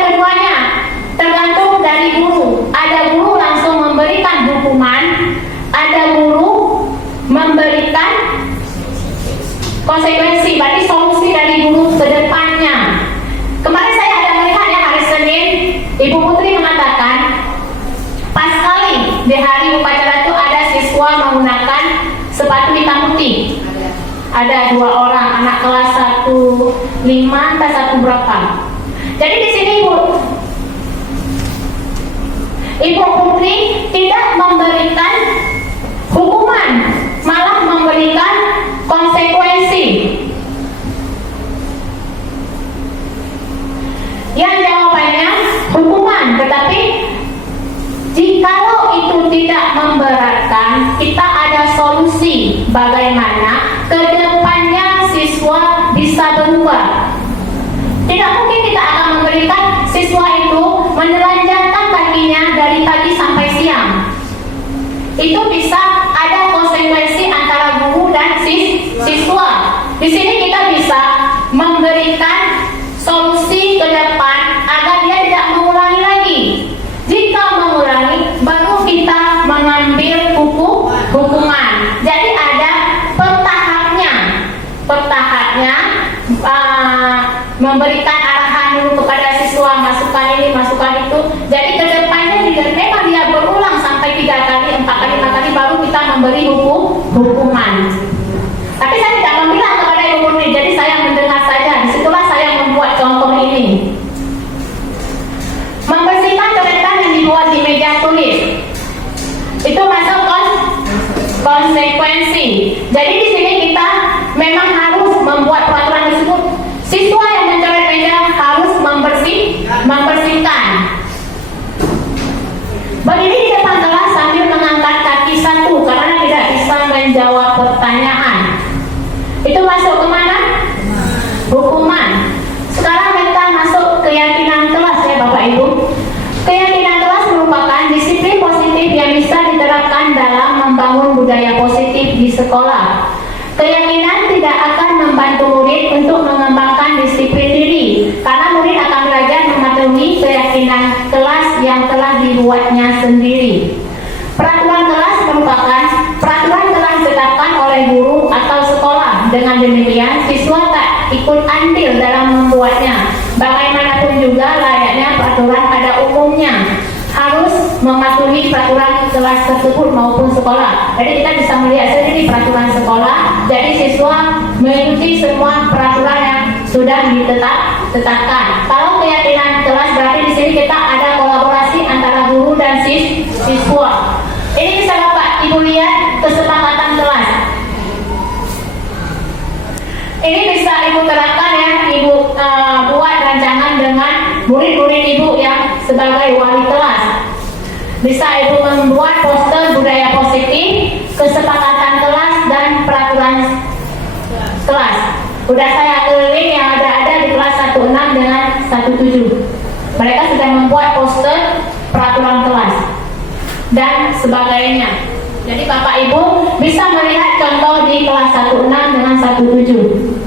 keduanya, tergantung dari guru. Ada guru langsung memberikan hukuman, ada guru memberikan konsekuensi, berarti solusi dari guru ke depannya. Kemarin saya ada melihat yang hari Senin, Ibu Putri mengatakan, pas sekali di hari upacara itu ada siswa menggunakan sepatu hitam putih. Ada 2 orang, anak kelas 1.5 atau 1 berapa. Jadi di sini Ibu Putri tidak memberikan hukuman, malah memberikan konsekuensi. Yang jawabannya hukuman, tetapi jikalau itu tidak memberatkan, kita ada solusi bagaimana kedepannya siswa bisa berubah. Tidak mungkin kita akan memberikan siswa itu menelanjangkan kakinya dari pagi sampai siang. Itu bisa ada konsekuensi antara guru dan siswa. Di sini kita bisa memberikan solusi ke depan agar dia tidak mengulangi lagi. Jika mengulangi, baru kita mengambil hukuman. Jadi ada pertahapnya, memberikan arahan dulu kepada siswa, masukan ini, masukan itu. Jadi kedepannya memang dia berulang sampai 3 kali, 4 kali, 5 kali, baru kita memberi hukuman. Tapi saya tidak membilang kepada Ibu Putri, jadi saya mendengar saja. Disitulah saya membuat contoh ini. Membersihkan coretan yang dibuat di meja tulis, itu masuk konsekuensi. Jadi di sini kita memang harus membuat peraturan tersebut. Siswa yang mencoret meja harus membersihkan. Berdiri di depan kelas sambil mengangkat kaki satu karena tidak bisa menjawab pertanyaan. Itu masuk kemana? Hukuman. Sekarang kita masuk keyakinan kelas ya Bapak Ibu. Keyakinan kelas merupakan disiplin positif yang bisa diterapkan dalam membangun budaya positif di sekolah. Keyakinan tidak akan membantu murid untuk mengembangkan disiplin diri, karena murid akan belajar mematuhi keyakinan kelas yang telah dibuatnya sendiri. Peraturan kelas merupakan peraturan telah ditetapkan oleh guru atau sekolah. Dengan demikian, siswa tak ikut andil dalam membuatnya. Bagaimanapun juga layaknya peraturan pada umumnya, harus mematuhi peraturan kelas tersebut maupun sekolah. Jadi kita bisa melihat sendiri peraturan sekolah. Jadi siswa mengikuti semua peraturan yang sudah ditetapkan. Kalau keyakinan kelas berarti di sini kita ada kolaborasi antara guru dan siswa. Ini bisa Bapak Ibu lihat kesepakatan kelas. Ini bisa ibu terapkan ya, ibu buat rancangan dengan murid-murid ibu yang sebagai wali kelas. Bisa ibu membuat poster budaya positif, kesepakatan kelas dan peraturan kelas. Udah saya keliling yang ada di kelas 16 dengan 17. Mereka sudah membuat poster peraturan kelas dan sebagainya. Jadi Bapak Ibu bisa melihat contoh di kelas 16 dengan 17.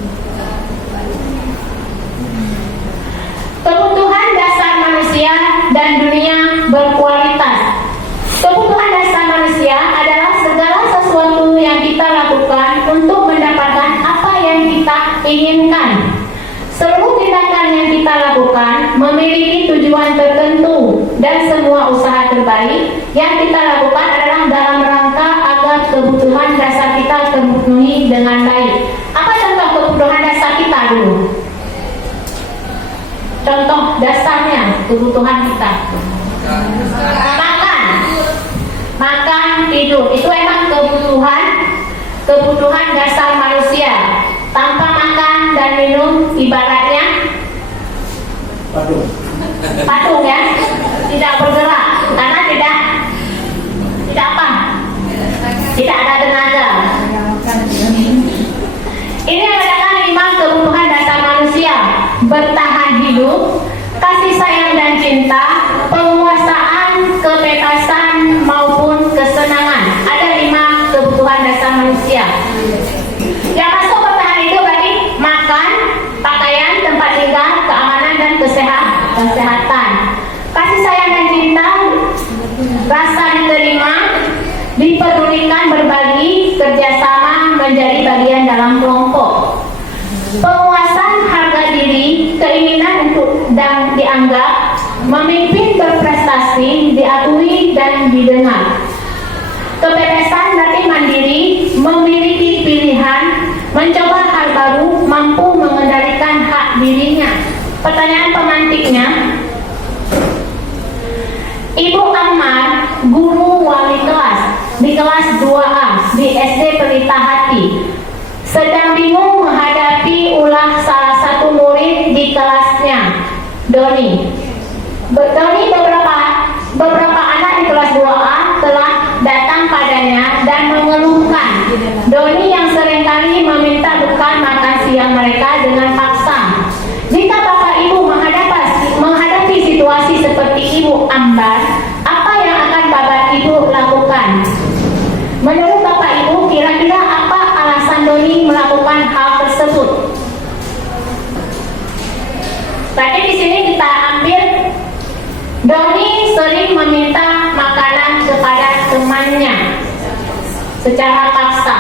Kebutuhan dasar manusia dan dunia berkualitas. Kebutuhan dasar manusia adalah segala sesuatu yang kita lakukan untuk mendapatkan apa yang kita inginkan. Seluruh tindakan yang kita lakukan memiliki tujuan tertentu dan semua usaha terbaik yang kita lakukan adalah dalam rangka agar kebutuhan dasar kita terpenuhi dengan baik. Apa contoh kebutuhan dasar kita dulu? Contoh dasarnya kebutuhan kita. Makan, tidur. Itu emang kebutuhan dasar manusia. Tanpa makan dan minum ibaratnya patung ya, tidak bergerak karena tidak apa? Tidak ada tenaga. Ini adalah 5 kebutuhan dasar manusia: bertahan hidup, kasih sayang dan cinta, penguasaan, kebebasan maupun kesenangan. Ada 5 kebutuhan dasar manusia. Yang masuk bertahan hidup berarti makan, pakaian, tempat tinggal, keamanan dan kesehatan. Kasih sayang dan cinta, rasa diterima, dipedulikan, berbagi, kerjasama, menjadi bagian dalam kelompok. Penguasaan harga diri, keinginan untuk dan dianggap, memimpin, berprestasi, diakui dan didengar. Kebebasan berarti mandiri, memiliki pilihan, mencoba hal baru, mampu mengendalikan hak dirinya. Pertanyaan pemantiknya, Ibu Ammar, guru wali kelas di kelas 2A di SD Pelita Hati, sedang bingung menghadapi ulah salah satu murid di kelasnya, Doni. Beberapa anak di kelas 2A telah datang padanya dan mengeluhkan Doni yang seringkali meminta bekal makan siang mereka dengan paksa. Jika Bapak Ibu menghadapi situasi seperti Ibu Ammar, apa yang akan Bapak Ibu lakukan? Menurut Bapak Ibu, kira-kira apa alasan Doni melakukan hal tersebut? Berarti di sini kita ambil Doni sering meminta makanan kepada temannya secara paksa.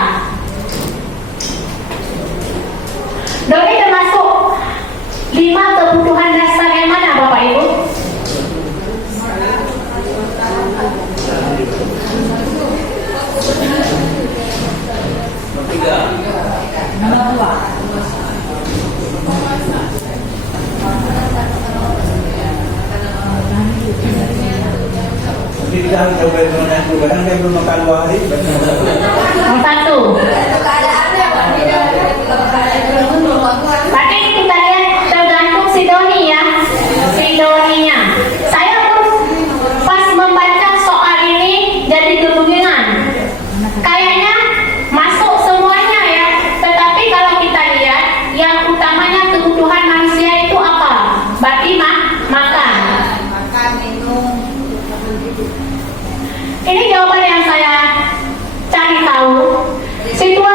Doni termasuk 5 kebutuhan dasar yang mana Bapak Ibu? Tidak coba dengan perubahan yang belum makan 2 hari. Yang 1. Berarti kita lihat tergantung si Doni ya, si Doninya. Saya pun pas membaca soal ini jadi kebingungan. Kayaknya masuk semuanya ya, tetapi kalau kita lihat yang utamanya kebutuhan manusia itu apa? Berarti makan. Ini jawaban yang saya cari tahu. Situasi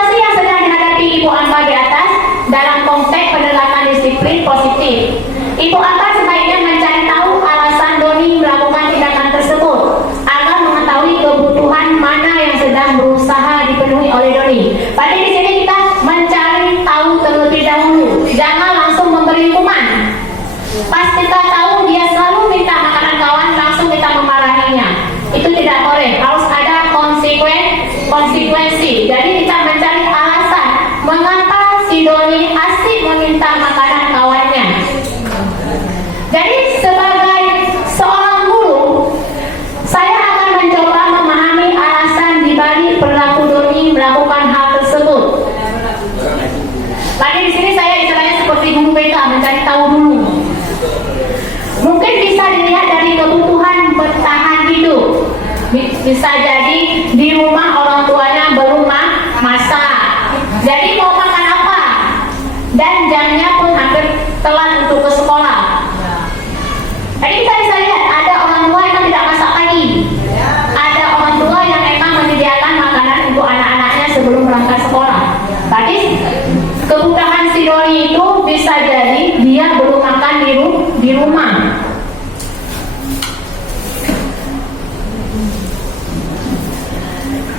bisa jadi di rumah orang tuanya belum masak. Jadi mau makan apa? Dan jamnya pun hampir telat untuk ke sekolah. Jadi kita bisa lihat ada orang tua yang tidak masak lagi. Ada orang tua yang memang menyediakan makanan untuk anak-anaknya sebelum berangkat sekolah. Tadi kebutuhan si Doni itu bisa jadi dia belum makan di rumah.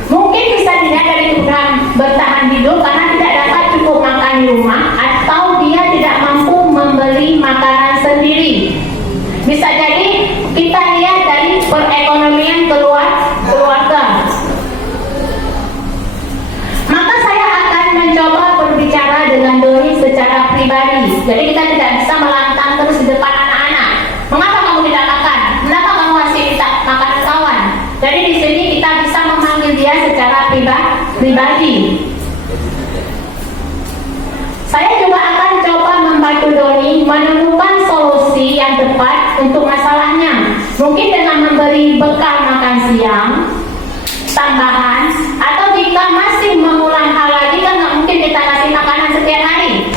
Mungkin bisa dilihat dari kebutuhan bertahan hidup karena tidak dapat cukup makan di rumah, atau dia tidak mampu membeli makanan sendiri. Bisa jadi kita lihat dari perekonomian keluarga. Maka saya akan mencoba berbicara dengan Doni secara pribadi. Jadi kita tidak bisa melantang terus di depan anak-anak. Mengapa kamu tidak makan? Kenapa kamu masih tidak makan kawan? Jadi di sini kita bisa memanggil dia secara pribadi. Saya juga akan coba membantu Doni menemukan solusi yang tepat untuk masalahnya. Mungkin dengan memberi bekal makan siang tambahan, atau jika masih mengulang hal lagi kan nggak mungkin kita kasih makanan setiap hari.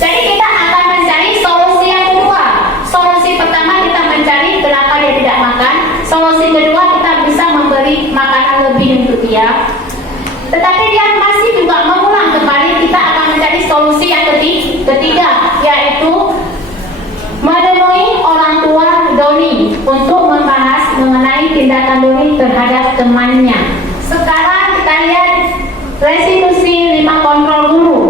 Jadi kita akan mencari solusi yang kedua. Solusi pertama kita mencari kenapa dia tidak makan. Solusi kedua kita bisa memberi makanan lebih untuk dia. Tetapi dia masih juga mengulang kembali, kita akan mencari solusi yang ketiga, yaitu menemui orang tua Doni untuk membahas mengenai tindakan Doni terhadap temannya. Sekarang kita lihat restitusi 5 kontrol guru.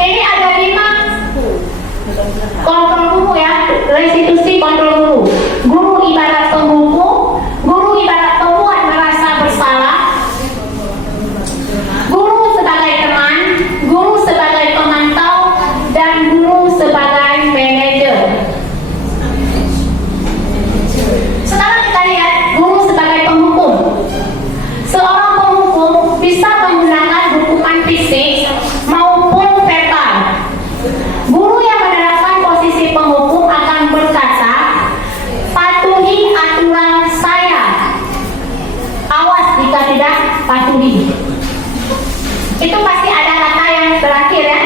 Ini ada 5 kontrol guru ya, restitusi kontrol guru. Guru ibarat penghukum, guru ibarat pembuat merasa bersalah, guru sebagai teman, guru sebagai pemantau, dan guru sebagai manajer. Sekarang kita lihat guru sebagai penghukum. Seorang penghukum bisa menggunakan hukuman fisik maupun verbal. Guru yang menerapkan posisi penghukum akan berkata, patuhi aturan saya. Awas jika tidak patuhi. Itu pasti ada kata yang terakhir ya.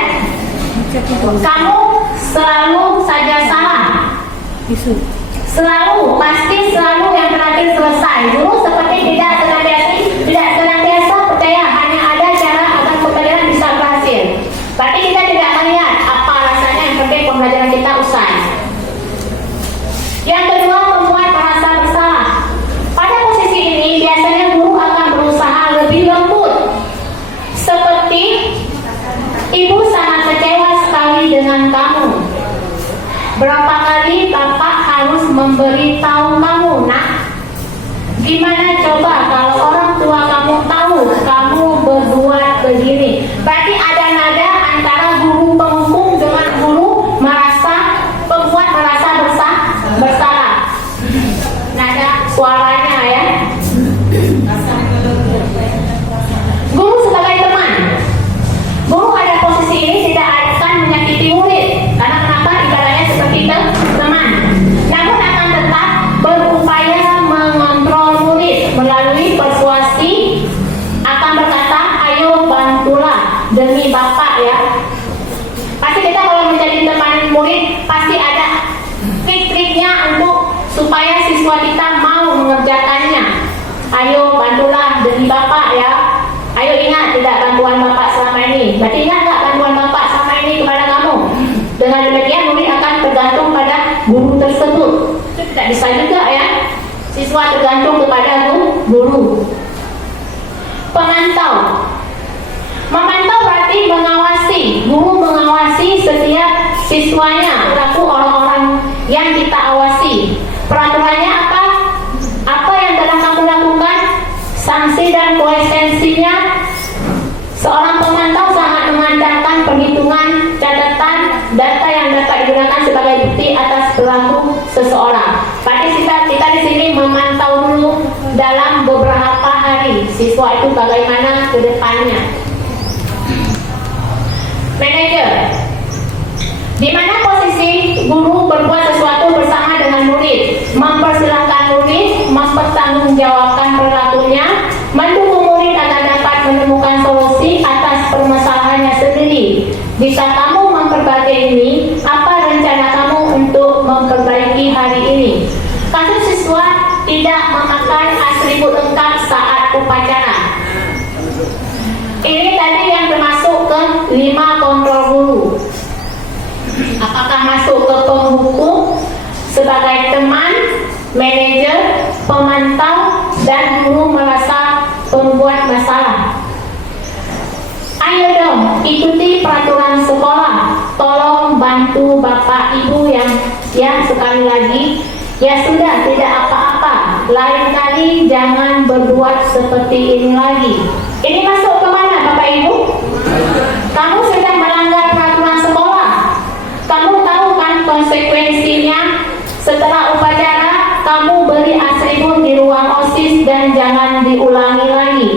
Kamu selalu saja salah. Pasti selalu yang terakhir selesai. Guru seperti tidak senantiasa percaya hanya ada cara agar pembelajaran bisa berhasil. Berarti kita tidak melihat apa alasannya, yang penting pembelajaran kita usai. Yang kedua, membuat merasa bersalah. Pada posisi ini biasanya guru akan berusaha lebih lembut. Seperti, ibu sangat kecewa sekali dengan kamu. Berapa kali bapak harus memberitahu kamu, nak? Gimana coba kalau orang tua kamu tahu kamu berbuat begini? Berarti ada nada antara guru penghukum dengan guru pembuat merasa bersalah. Nada suaranya ya. Guru sebagai teman. Guru pada posisi ini tidak akan menyakiti murid. Karena kenapa? Ibaratnya seperti teman. Namun akan tetap berupaya mengontrol murid melalui persuasi. Akan berkata, ayo bantulah demi bapak ya. Pasti kita kalau menjadi teman murid pasti ada trik-triknya untuk supaya siswa kita mau mengerjakannya. Ayo bantulah demi bapak ya. Ayo ingat tidak bantuan bapak selama ini. Berarti ingat nggak bantuan bapak selama ini kepada kamu? Dengan demikian murid akan tergantung pada guru tersebut. Itu tidak bisa juga ya. Siswa tergantung kepada guru. Pemantau. Memantau berarti mengawasi. Guru mengawasi setiap siswanya, perilaku orang-orang yang kita awasi. Peraturannya apa? Apa yang telah kamu lakukan? Sanksi dan konsekuensinya. Seorang pemantau sangat mengandalkan perhitungan, catatan, data yang dapat digunakan sebagai bukti atas perilaku seseorang. Berarti kita di sini memantau dulu dalam beberapa hari siswa itu bagaimana ke depannya. Manajer, di mana posisi guru berbuat sesuatu bersama dengan murid. mempersilahkan murid mempertanggungjawabkan perilakunya, mendukung murid agar dapat menemukan solusi atas permasalahannya sendiri. Jika kamu memperbaiki ini, apa rencana kamu untuk memperbaiki hari ini? Kasus siswa tidak memakai atribut lengkap saat upacara. Ini tadi yang termasuk ke 5 kontrol guru. Apakah masuk ke penghukum sebagai teman, manajer, pemantau, dan guru merasa pembuat masalah? Ayo dong, ikuti peraturan sekolah. Tolong bantu bapak ibu yang sekali lagi, ya sudah tidak apa-apa. Lain kali jangan berbuat seperti ini lagi. Ini masuk ke mana bapak ibu? Kamu sedang melanggar peraturan sekolah. Kamu tahu kan konsekuensinya? Setelah upacara, kamu beri atribut di ruang OSIS dan jangan diulangi lagi.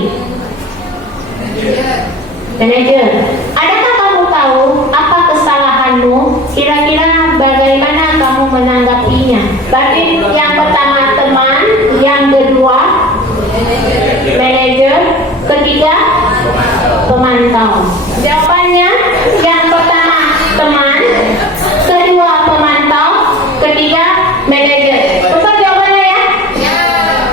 Manajer, adakah kamu tahu apa kesalahanmu? Kira-kira bagaimana kamu menanggapinya? Berarti yang pertama teman, yang kedua manajer, ketiga pemantau. Jawabannya yang pertama teman, kedua pemantau, ketiga manajer. Betul jawabannya ya?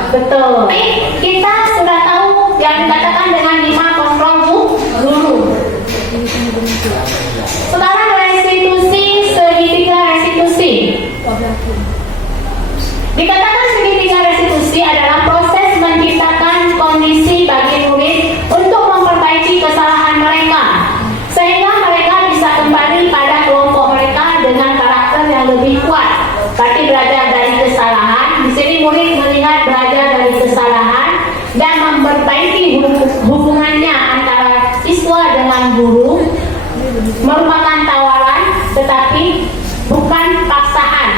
Betul. Kita sudah tahu yang dikatakan dengan 5 kontrol guru. Sekarang restitusi, segitiga restitusi. Dikatakan segitiga restitusi adalah proses menciptakan kondisi bagi murid untuk memperbaiki kesalahan mereka, sehingga mereka bisa kembali pada kelompok mereka dengan karakter yang lebih kuat. Berarti belajar dari kesalahan. Di sini murid melihat belajar dari kesalahan dan memperbaiki hubungannya antara siswa dengan guru merupakan tawaran tetapi bukan paksaan.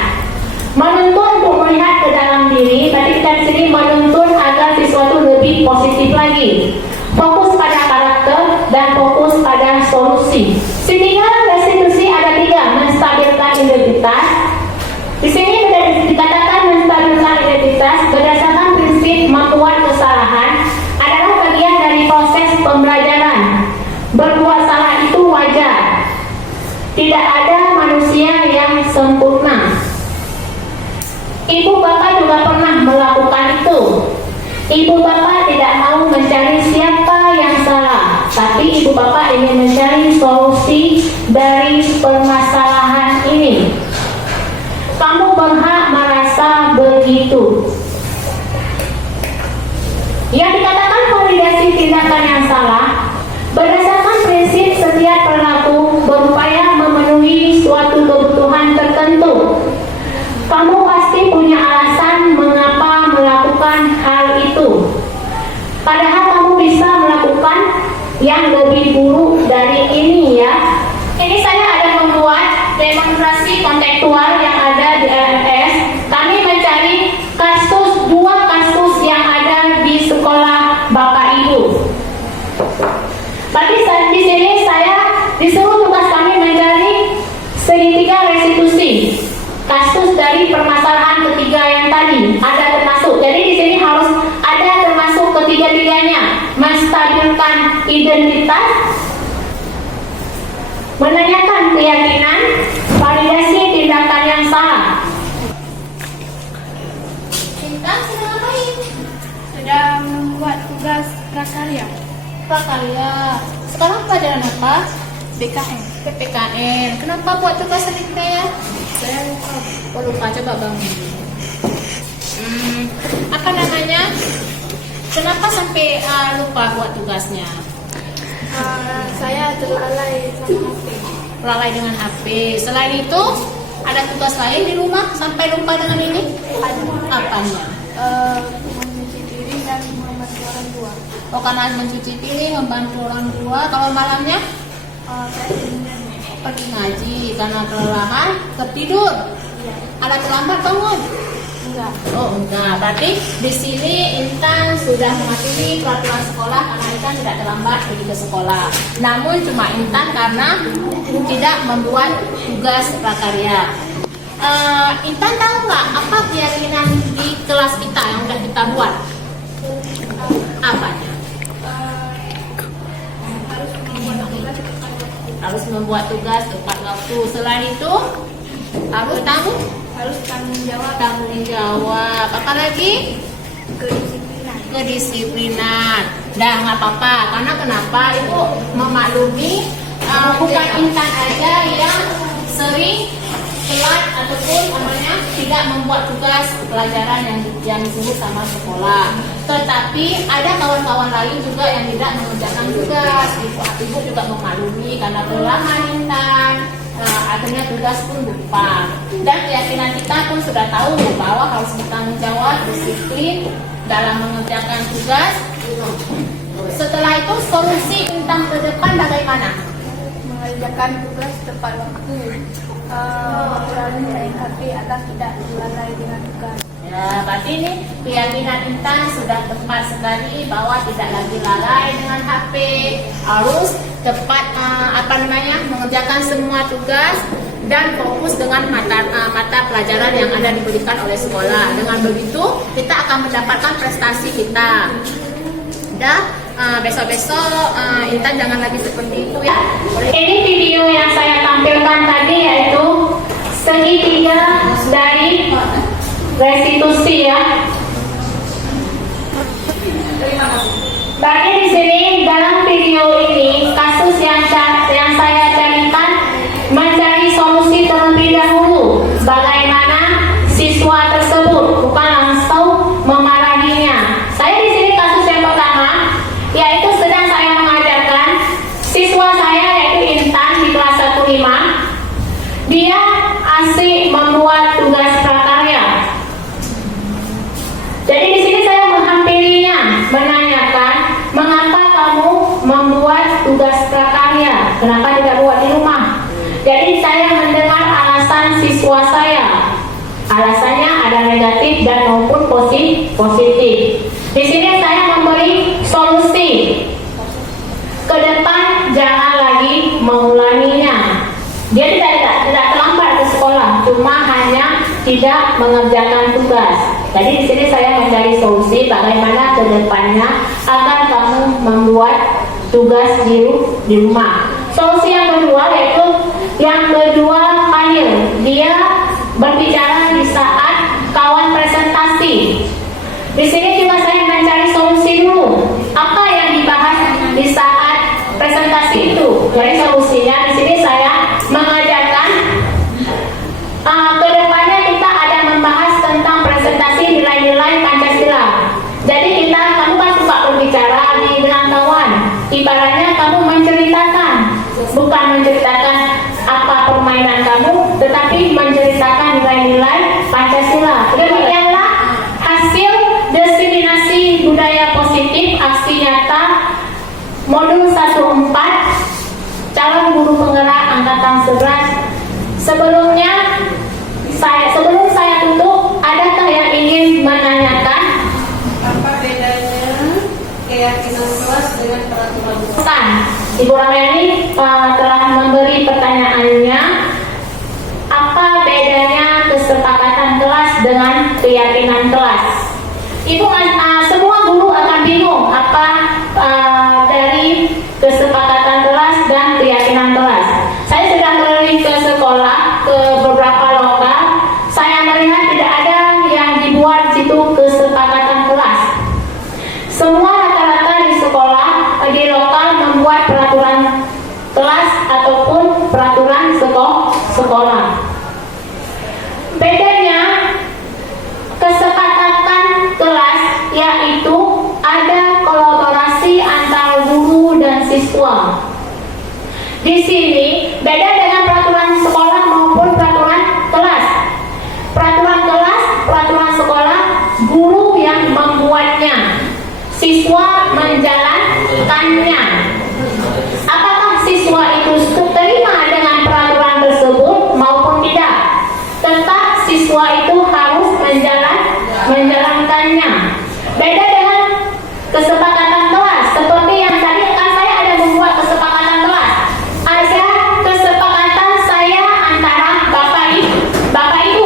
Menuntun untuk melihat ke dalam diri, berarti kita di sini menuntun agar siswa itu lebih positif lagi. Fokus pada karakter dan fokus pada solusi. Sehingga restitusi ada 3, menstabilkan identitas. Di sini dikatakan menstabilkan identitas berdasarkan prinsip membuat kesalahan adalah bagian dari proses pembelajaran. Berbuat salah itu wajar. Tidak ada manusia yang sempurna. Ibu bapak juga pernah melakukan itu. Ibu bapak tidak mau mencari siapa yang salah, tapi ibu bapak ingin mencari solusi dari permasalahan ini. Kamu berhak merasa begitu. Yang dikatakan validasi tindakan yang salah berdasarkan prinsip setiap perilaku berupaya memenuhi suatu kebutuhan tertentu. Kamu pasti punya alasan mengapa melakukan hal itu. Padahal kamu bisa melakukan yang lebih buruk dari ini ya. Ini saya ada membuat demonstrasi kontekstual yang ada di LMS. Kami mencari dua kasus yang ada di sekolah Bapak Ibu. Tapi di sini saya disuruh tugas kami mencari segitiga restitusi. Kasus dari permasalahan ketiga yang tadi ada termasuk. Jadi di sini harus ada termasuk ketiga-tiganya. Menstabilkan identitas, menanyakan keyakinan, validasi tindakan yang salah. Intan sedang ngapain? Sedang membuat tugas prakarya Prakarya. Sekarang pelajaran apa? BKN. PPKN. Kenapa buat tugas sedikit ya? Saya lupa. Oh, lupa, coba bangun. Apa namanya? Kenapa sampai lupa buat tugasnya? Saya terlalai sama HP. Lalai dengan HP. Selain itu, ada tugas lain di rumah sampai lupa dengan ini? Apanya? Mencuci piring dan membantu orang tua. Oh, karena mencuci piring, membantu orang tua. Kalau malamnya? Saya ingin Pergi ngaji. Karena kelelahan, tertidur. Ada terlambat bangun? enggak. Oh enggak, berarti di sini Intan sudah mematuhi peraturan sekolah karena Intan tidak terlambat pergi ke sekolah. Namun cuma Intan karena tidak membuat tugas prakarya. Intan tahu nggak apa keyakinan di kelas kita yang udah kita buat? Apanya? Harus membuat tugas tepat waktu. Selain itu harus tanggung jawab. tanggung jawab. Apa lagi? Kedisiplinan. Dah nggak apa-apa. Karena kenapa? Ibu memaklumi bukan Intan aja yang sering telat ataupun namanya tidak membuat tugas pelajaran yang disebut sama sekolah. Tetapi ada kawan-kawan lain juga yang tidak mengerjakan tugas. Ibu juga memaklumi karena kelelahan Intan, akhirnya tugas pun lupa. Dan keyakinan kita pun sudah tahu bahwa harus bertanggung jawab, disiplin dalam mengerjakan tugas. Setelah itu solusi Intan ke depan bagaimana? Mengerjakan tugas tepat waktu. Mengurangi HP agar tidak lalai dengan tugas. Ya, berarti ini keyakinan Intan sudah tepat sekali bahwa tidak lagi lalai dengan HP, harus tepat mengerjakan semua tugas dan fokus dengan mata pelajaran yang ada diberikan oleh sekolah. Dengan begitu kita akan mendapatkan prestasi kita. Dan besok-besok Intan jangan lagi seperti itu ya. Ini video yang saya tampilkan tadi yaitu segitiga dari restitusi ya. Berarti di sini dalam video ini kasus yang saya carikan mencari solusi terlebih dahulu bagaimana siswa tersebut, bukan langsung memarahinya. Saya di sini kasus yang pertama yaitu sedang saya mengajarkan siswa saya yaitu Intan di kelas 1-5. Dia asik membuat tugas prakarya. Jadi di sini saya menghampirinya, menanyakan mengapa kamu membuat tugas prakarya, kenapa tidak buat di rumah. Jadi saya mendengar alasan siswa saya. Alasannya ada negatif dan maupun positif. Di sini saya memberi solusi. Ke depan jangan lagi mengulanginya. Dia tidak terlambat ke sekolah, cuma hanya tidak mengerjakan tugas. Jadi di sini saya mencari solusi bagaimana ke depannya agar kamu membuat tugas di rumah. Solusi yang kedua yaitu Khalil. Dia berbicara di saat kawan presentasi. Di sini juga saya mencari solusi dulu. Apa yang dibahas di saat presentasi itu? Jadi solusinya di sini saya mengajarkan kedepannya kita ada membahas tentang presentasi nilai-nilai Pancasila. Jadi kamu kan suka berbicara dengan kawan. Ibaratnya kamu menceritakan, bukan menceritakan apa permainan kamu, tetapi menceritakan nilai-nilai Pancasila. Demikianlah hasil diseminasi budaya positif aksi nyata modul 14 calon guru penggerak angkatan 11. Sebelum saya tutup, adakah yang ingin menanyakan? Apa bedanya keyakinan kelas dengan peraturan sekolah? Ibu Ramayani telah memberi pertanyaannya. Apa bedanya kesepakatan kelas dengan keyakinan kelas? Ibu semua guru akan bingung apa dari kesepakatan kelas dan keyakinan kelas. Saya sudah keliling ke sekolah, ke beberapa lokal. Saya melihat tidak ada yang dibuat situ kesepakatan kelas. Semua rata-rata di sekolah, di lokal membuat peraturan kelas ataupun peraturan sekolah. Bedanya kesepakatan kelas yaitu ada kolaborasi antara guru dan siswa. Di sini beda dengan peraturan sekolah maupun peraturan kelas. Peraturan sekolah guru yang membuatnya, siswa menjalankannya. Apakah siswa itu seterima dengan peraturan tersebut maupun tidak? Tetap siswa itu harus menjalankannya. Beda dengan kesepakatan kelas. Seperti yang tadi kan saya ada membuat kesepakatan kelas. Ada kesepakatan saya antara Bapak Ibu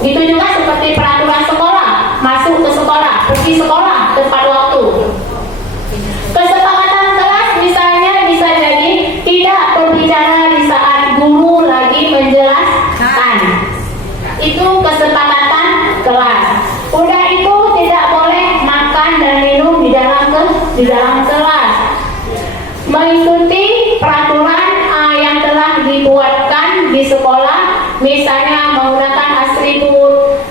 Itu juga seperti peraturan sekolah, masuk ke sekolah, pergi sekolah tepat waktu. Kesepakatan kelas misalnya bisa jadi tidak berbicara di saat guru lagi menjelaskan. Itu kesepakatan kelas. Udah itu tidak boleh makan dan minum di dalam kelas. Mengikuti peraturan yang telah dibuatkan di sekolah, misalnya menggunakan atribut,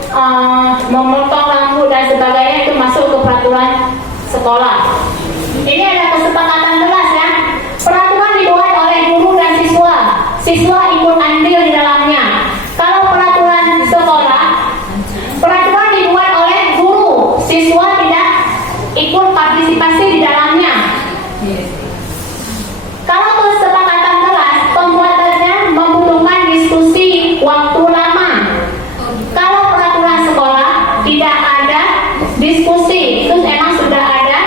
memotong rambut dan sebagainya, itu masuk ke peraturan sekolah. Ini ada kesepakatan kelas ya. Peraturan dibuat oleh guru dan siswa. Siswa ikut andil di dalamnya. Kalau peraturan sekolah, peraturan dibuat oleh guru, siswa tidak ikut partisipasi di dalamnya. Kalau kesepakatan kelas, pembuatannya membutuhkan diskusi waktu lama. Kalau peraturan sekolah tidak ada diskusi, itu memang sudah ada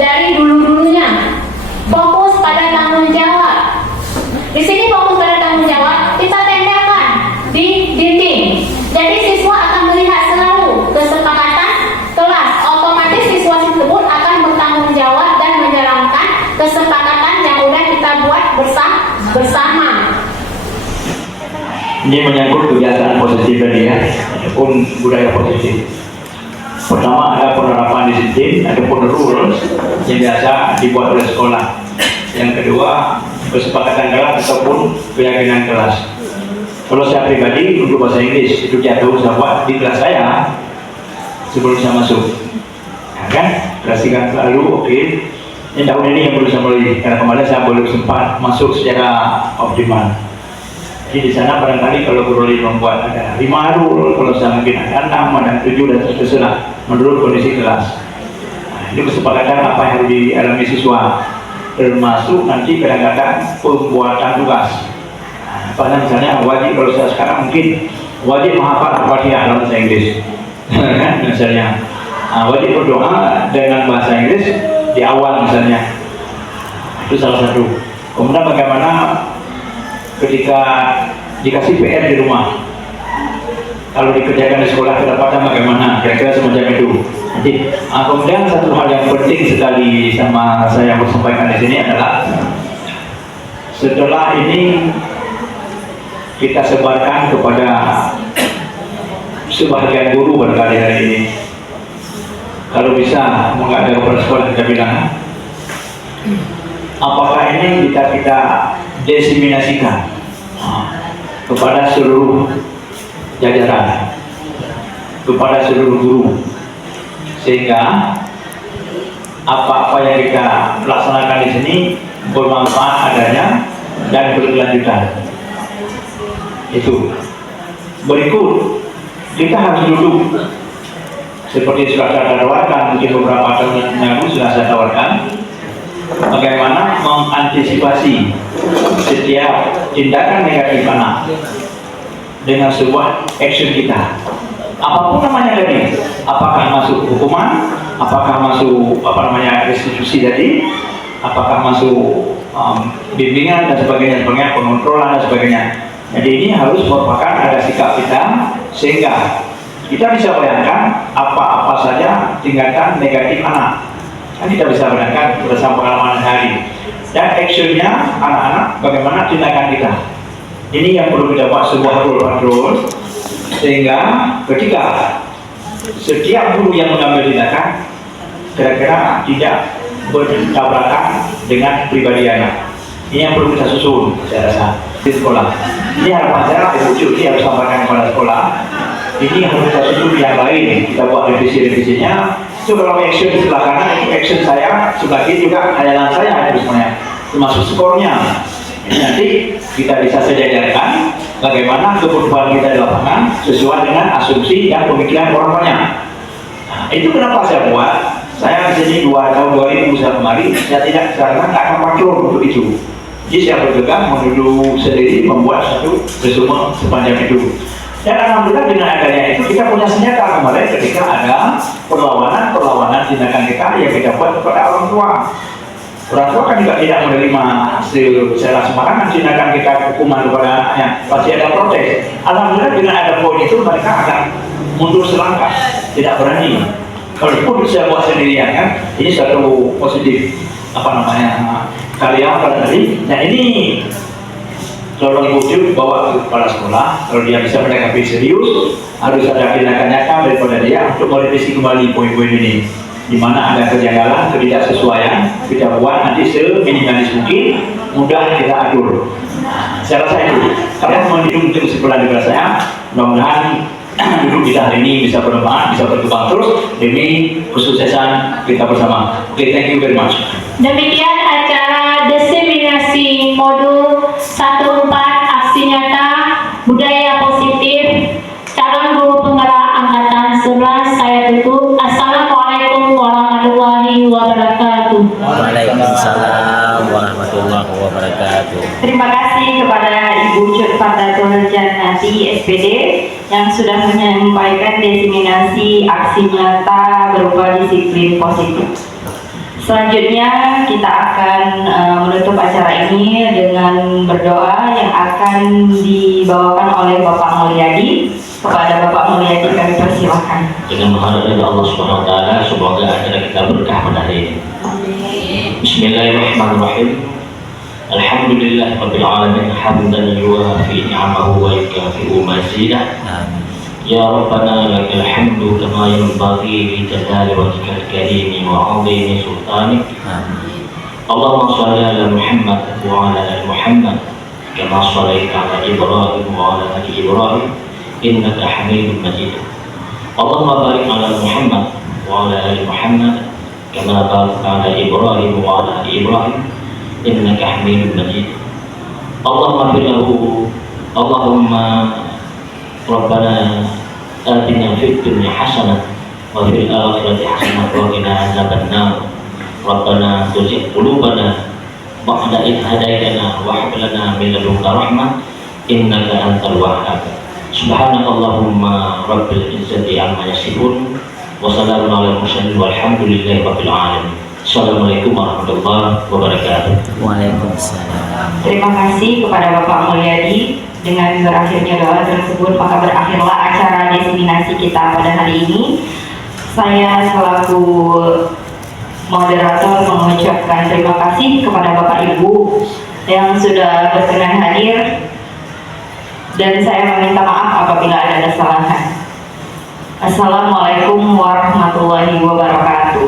dari dulu-dulunya. Fokus pada tanggung jawab. Di sini fokus pada tanggung jawab, kita tempelkan di dinding. Jadi siswa akan melihat selalu kesepakatan kelas. Otomatis siswa tersebut akan bertanggung jawab dan menjalankan kesepakatan yang udah kita buat bersama. Ini menyangkut kebiasaan positif tadi ya, ataupun budaya positif. Pertama ada penerapan disiplin, ataupun rules yang biasa dibuat oleh sekolah. Yang kedua kesepakatan kelas ataupun keyakinan kelas. Kalau saya pribadi untuk bahasa Inggris itu jatuh saya buat di kelas saya sebelum saya masuk. Ya kan? Perhatikan selalu oke. Ini tahun ini yang perlu saya mulai karena kemarin saya belum sempat masuk secara optimal. Jadi di sana barangkali kalau Guru membuat ada 5 rule, kalau saya mungkin ada 6, ada 7 dan seterusnya menurut kondisi kelas. Nah, itu kesepakatan apa yang harus dialami siswa, termasuk nanti kadang-kadang pembuatan tugas. Nah, pada misalnya wajib, kalau saya sekarang mungkin wajib menghafal Al-Fatihah dalam bahasa Inggris, kan misalnya. Nah, wajib berdoa dengan bahasa Inggris di awal misalnya. Itu salah satu. Kemudian bagaimana ketika dikasih PR di rumah, kalau dikerjakan di sekolah kedapatan bagaimana, kira-kira semacam itu. Nanti, kemudian satu hal yang penting sekali sama saya mau sampaikan di sini adalah setelah ini kita sebarkan kepada sebagian guru barangkali hari ini, kalau bisa mengadakan kepala sekolah kita bilang, apakah ini kita diseminasikan kepada seluruh jajaran, kepada seluruh guru, sehingga apa-apa yang kita laksanakan di sini bermanfaat adanya dan berkelanjutan. Itu berikut kita harus duduk seperti sudah saya tawarkan, mungkin beberapa tahun yang lalu sudah saya tawarkan, bagaimana mengantisipasi setiap tindakan negatif anak dengan sebuah action kita, apapun namanya tadi, apakah masuk hukuman, apakah masuk restitusi tadi, apakah masuk bimbingan dan sebagainya, pengontrolan dan sebagainya. Jadi ini harus merupakan ada sikap kita sehingga kita bisa bayangkan apa-apa saja tingkatan negatif anak. Kan kita bisa bayangkan berdasarkan pengalaman hari. Dan actionnya anak-anak bagaimana tindakan kita. Ini yang perlu kita buat sebuah rule sehingga ketika setiap guru yang mengambil tindakan kira-kira tidak bertabrakan dengan pribadi anak. Ini yang perlu kita susun saya rasa di sekolah. Ini harapan saya Ibu Cuti harus sampaikan kepada sekolah. Ini harus kita susun yang lain, kita buat revisi-revisinya. Itu kalau action di sebelah kanan, itu action saya, sebelah kiri juga hayalan saya itu semuanya, termasuk skornya. Ini nanti kita bisa sejajarkan bagaimana kebutuhan kita di lapangan sesuai dengan asumsi dan pemikiran orang banyak. Nah, itu kenapa saya buat. Saya di sini 2 tahun 2000 saya kemarin, saya tidak sekarang tak akan patrol untuk itu. Jadi saya bergegas menuju sendiri membuat satu resume sepanjang itu. Dan alhamdulillah dengan adanya itu kita punya senjata kemarin ketika ada perlawanan tindakan kita yang kita buat kepada orang tua. Orang tua kan juga tidak menerima hasil secara sembarangan, tindakan kita hukuman kepada anaknya, pasti ada protes. Alhamdulillah dengan ada poin itu mereka akan mundur selangkah, tidak berani. Walaupun bisa buat sendirian kan, ini satu positif karya pada tadi. Nah ini tolong ibu bawa ke kepala sekolah, kalau dia bisa menanggapi serius, harus ada tindakan nyata daripada dia untuk merevisi kembali poin-poin ini. Di mana ada kejanggalan, ketidaksesuaian, kita buat nanti seminimalis mungkin, mudah kita atur. Saya rasa itu, kalian mendukung kesimpulan dari saya, mudah-mudahan duduk kita hari ini bisa bermanfaat, bisa berkembang terus demi kesuksesan kita bersama. Oke, thank you very much. Demikian acara diseminasi modul 14 aksi nyata budaya positif calon guru penggerak angkatan 11. Saya tutup. Assalamualaikum warahmatullahi wabarakatuh. Waalaikumsalam warahmatullahi wabarakatuh. Terima kasih kepada Ibu Cut Fatatul Jannati SPD yang sudah menyampaikan diseminasi aksi nyata berupa disiplin positif. Selanjutnya kita akan menutup acara ini dengan berdoa yang akan dibawakan oleh Bapak Mulyadi. Kepada Bapak Mulyadi kami persilahkan. Dengan mengharap dari Allah Subhanahu wa taala semoga acara kita berkah pada hari ini. Bismillahirrahmanirrahim. Alhamdulillahirabbil alamin hamdan yuwafi ni'amahu wa yukafi'u mazidah. Ya Rabbana lakal hamdu kama yanbaghi li jalali wajhikal karim wa 'azimi sultanik. Allahumma shalli ala Muhammad wa ala ali Muhammad kama shallaita ala Ibrahim wa ala ali Ibrahim innaka Hamidum Majid. Allahumma barik ala Muhammad wa ala ali Muhammad kama barakta ala Ibrahim wa ala ali Ibrahim innaka Hamidum Majid. Allahumma firlahu Allahumma Rabbana atina fid dunya hasanah wa fil akhirati hasanah wa qina adzabannar. Rabbana tuzigh qulubana ba'da idh hadaytana wa hab lana min ladunka rahmah innaka antal wahhab. Subhanakallahumma rabbil izzati amma yasifun wa salamun alal mursalin walhamdulillahi rabbil alamin. Assalamualaikum warahmatullahi wabarakatuh. Waalaikumsalam. Terima kasih kepada Bapak Mulyadi. Dengan berakhirnya doa tersebut maka berakhirlah acara diseminasi kita pada hari ini. Saya selaku moderator mengucapkan terima kasih kepada Bapak Ibu yang sudah berkenan hadir, dan saya meminta maaf apabila ada kesalahan. Assalamualaikum warahmatullahi wabarakatuh.